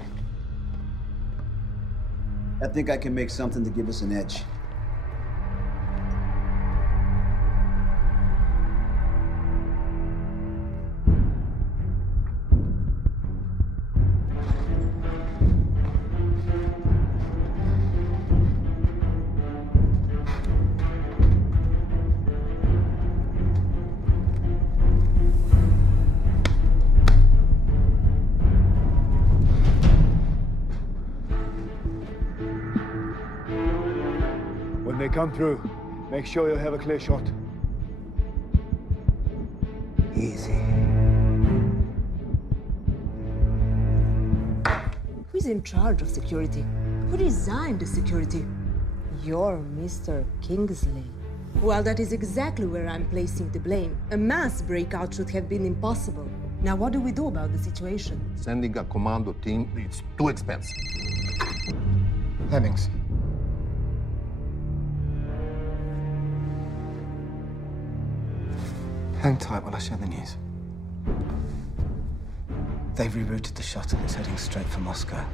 I think I can make something to give us an edge. When they come through, make sure you have a clear shot. Easy. Who's in charge of security? Who designed the security? You're Mr. Kingsley. Well, that is exactly where I'm placing the blame. A mass breakout should have been impossible. Now, what do we do about the situation? Sending a commando team, it's too expensive. Hemmings. Hang tight while I share the news. They've rerouted the shuttle. It's heading straight for Moscow.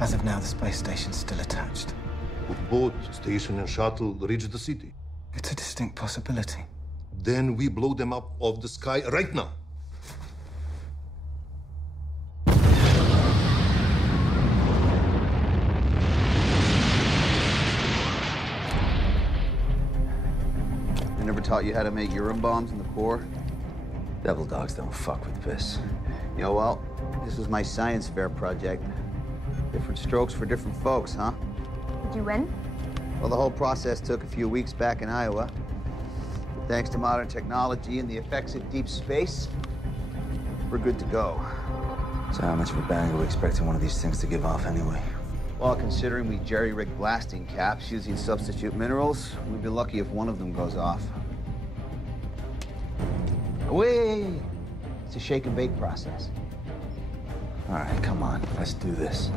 As of now, the space station's still attached. Could both station and shuttle reach the city? It's a distinct possibility. Then we blow them up off the sky right now. They never taught you how to make urine bombs in the Corps? Devil dogs don't fuck with piss. Yeah, well, this was my science fair project. Different strokes for different folks, huh? Did you win? Well, the whole process took a few weeks back in Iowa. But thanks to modern technology and the effects of deep space, we're good to go. So how much of a bang are we expecting one of these things to give off anyway? Well, considering we jerry-rig blasting caps using substitute minerals, we'd be lucky if one of them goes off. Wait! It's a shake and bake process. All right, come on, let's do this.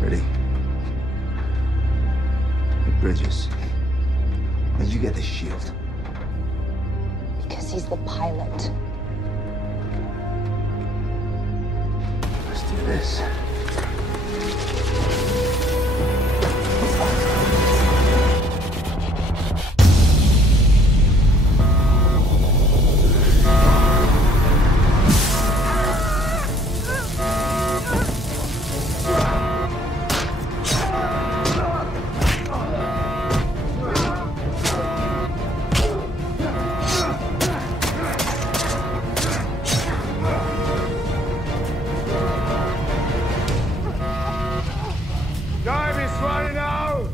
Ready? Hey, Bridges. How'd you get the shield? Because he's the pilot. Let's do this. Time is running out!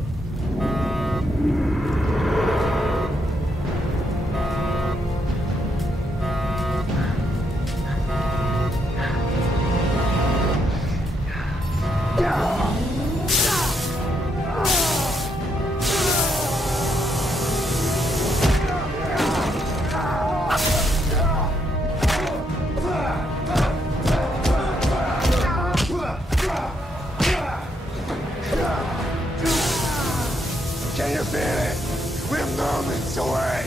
Can you feel it? We're moments away.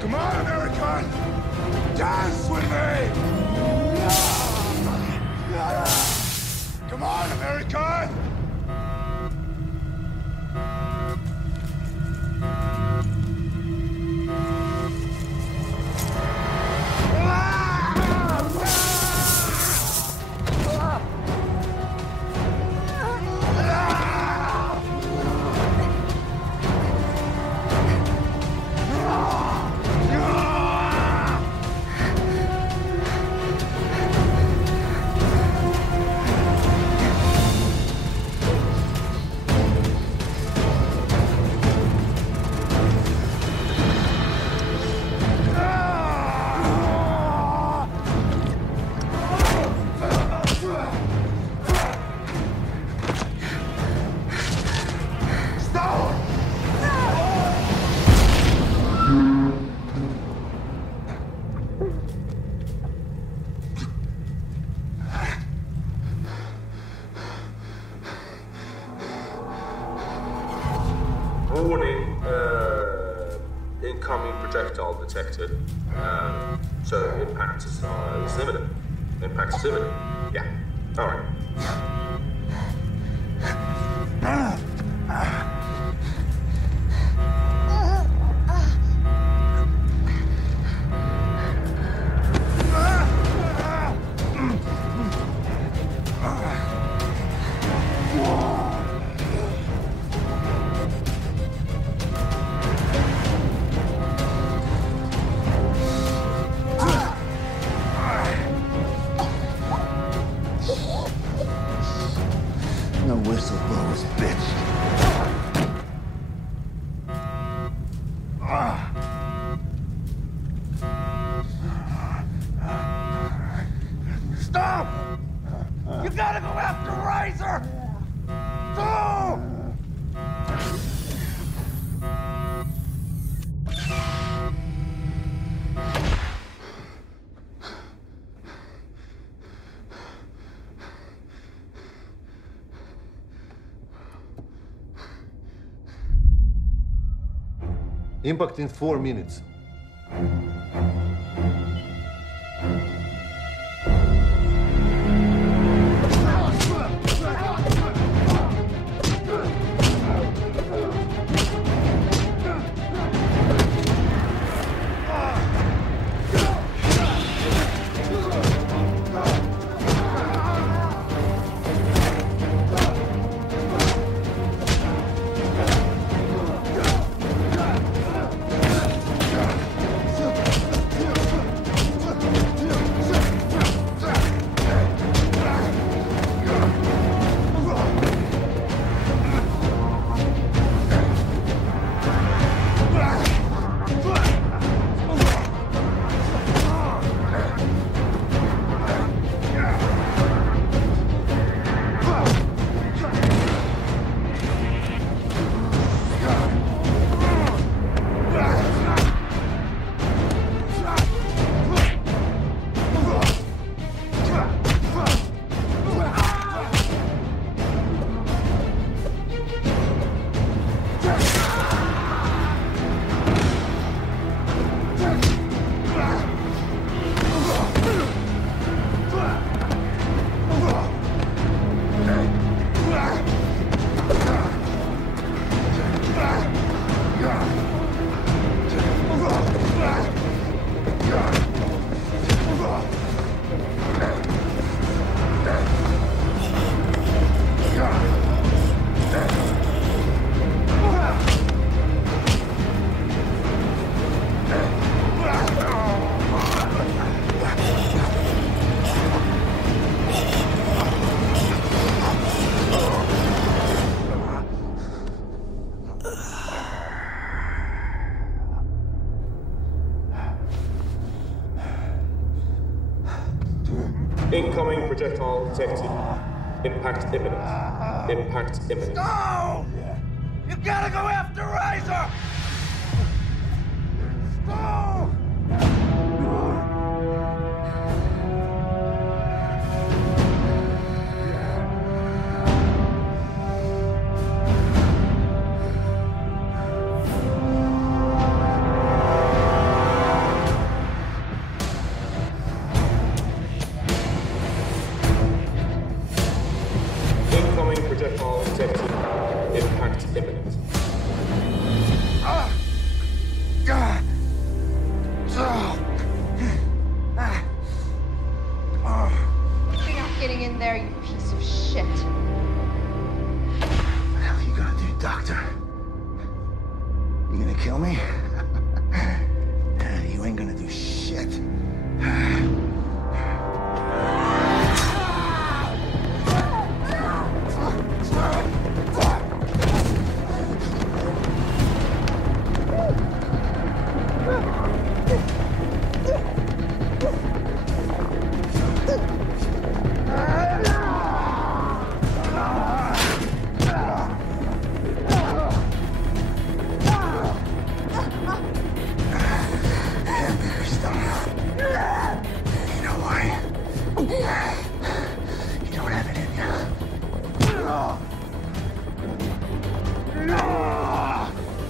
Come on, American! Dance with me! Come on, American! Warning, incoming projectile detected. So impact is imminent. Impact is imminent. Yeah. All right. No whistleblowers, bitch. Stop! You gotta go after Razor! Go! Impact in 4 minutes. Incoming projectile detected. Impact imminent. Impact imminent. No! You gotta go after Razor! No! Incoming projectile detected. Impact imminent. You're not getting in there, you piece of shit. What the hell are you gonna do, Doctor? You gonna kill me? You ain't gonna do shit.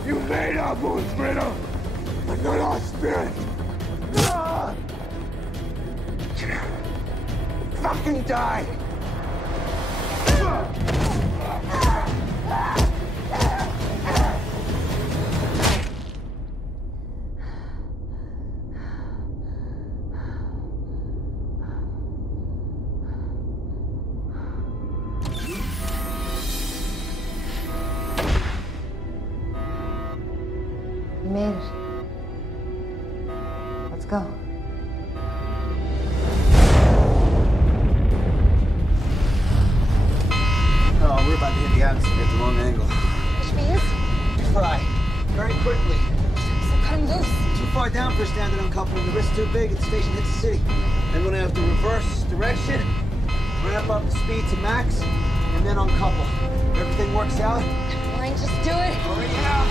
You made our wounds brittle, but not our spirit. Fucking die! You made it. Let's go. Oh, we're about to hit the atmosphere at the wrong angle. Which means? Fry. Very quickly. So cut him loose. Too far down for a standard uncoupling. The risk's too big if the station hits the city. Then we're gonna have to reverse direction, ramp up the speed to max, and then uncouple. If everything works out. Fine, just do it. Hurry out.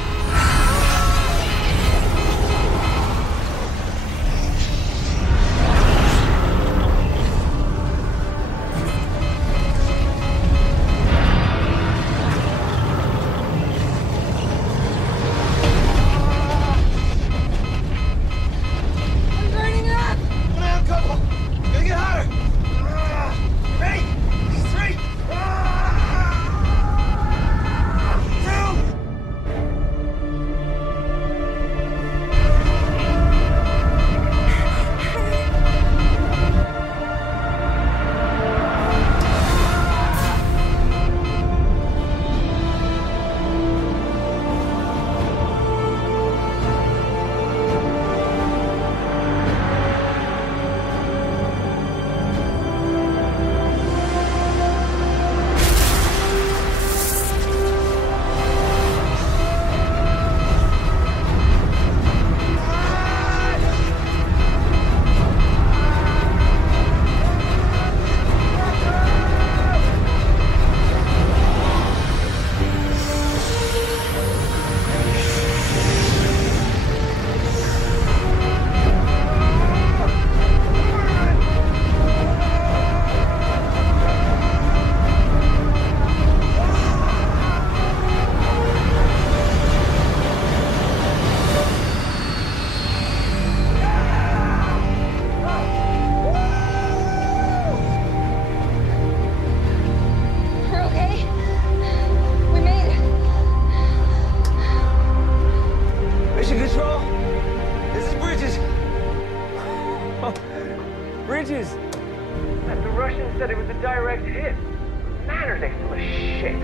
Saturday's full of shit.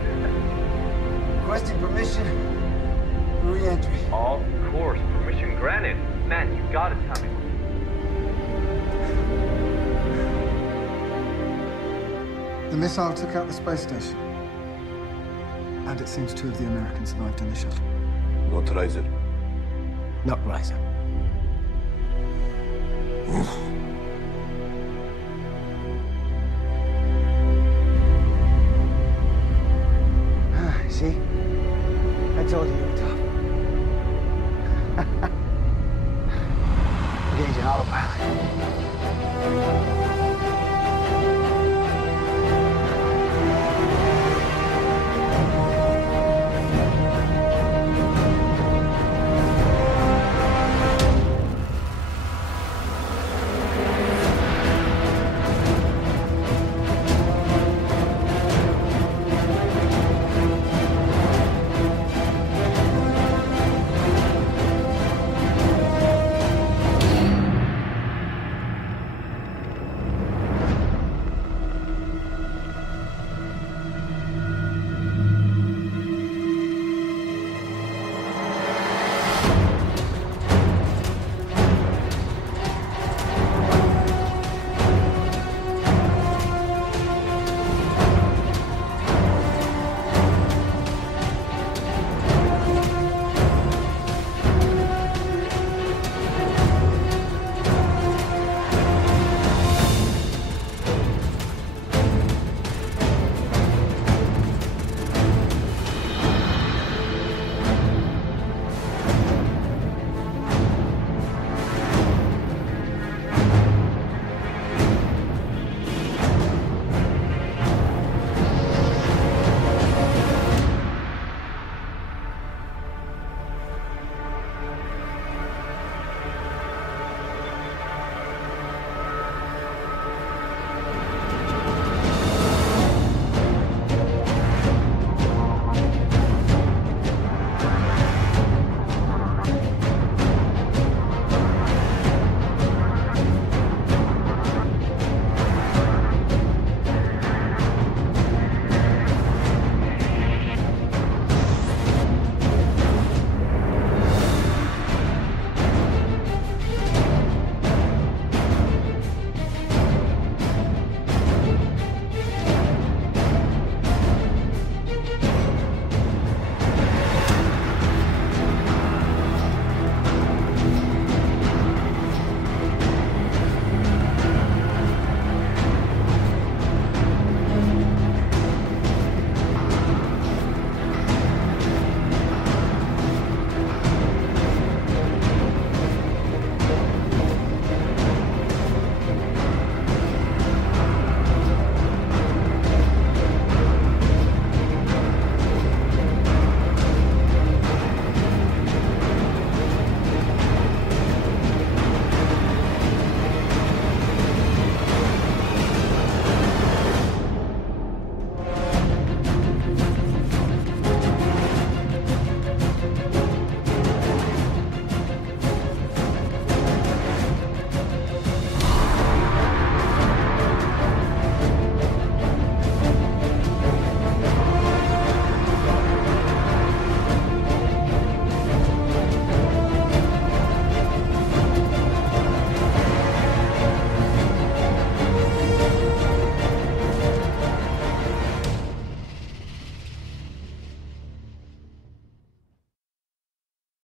Requesting permission for re-entry. Of course, permission granted. Man, you gotta tell me. The missile took out the space station. And it seems 2 of the Americans survived in the shuttle. Not Riser. Not Riser. See? I told you.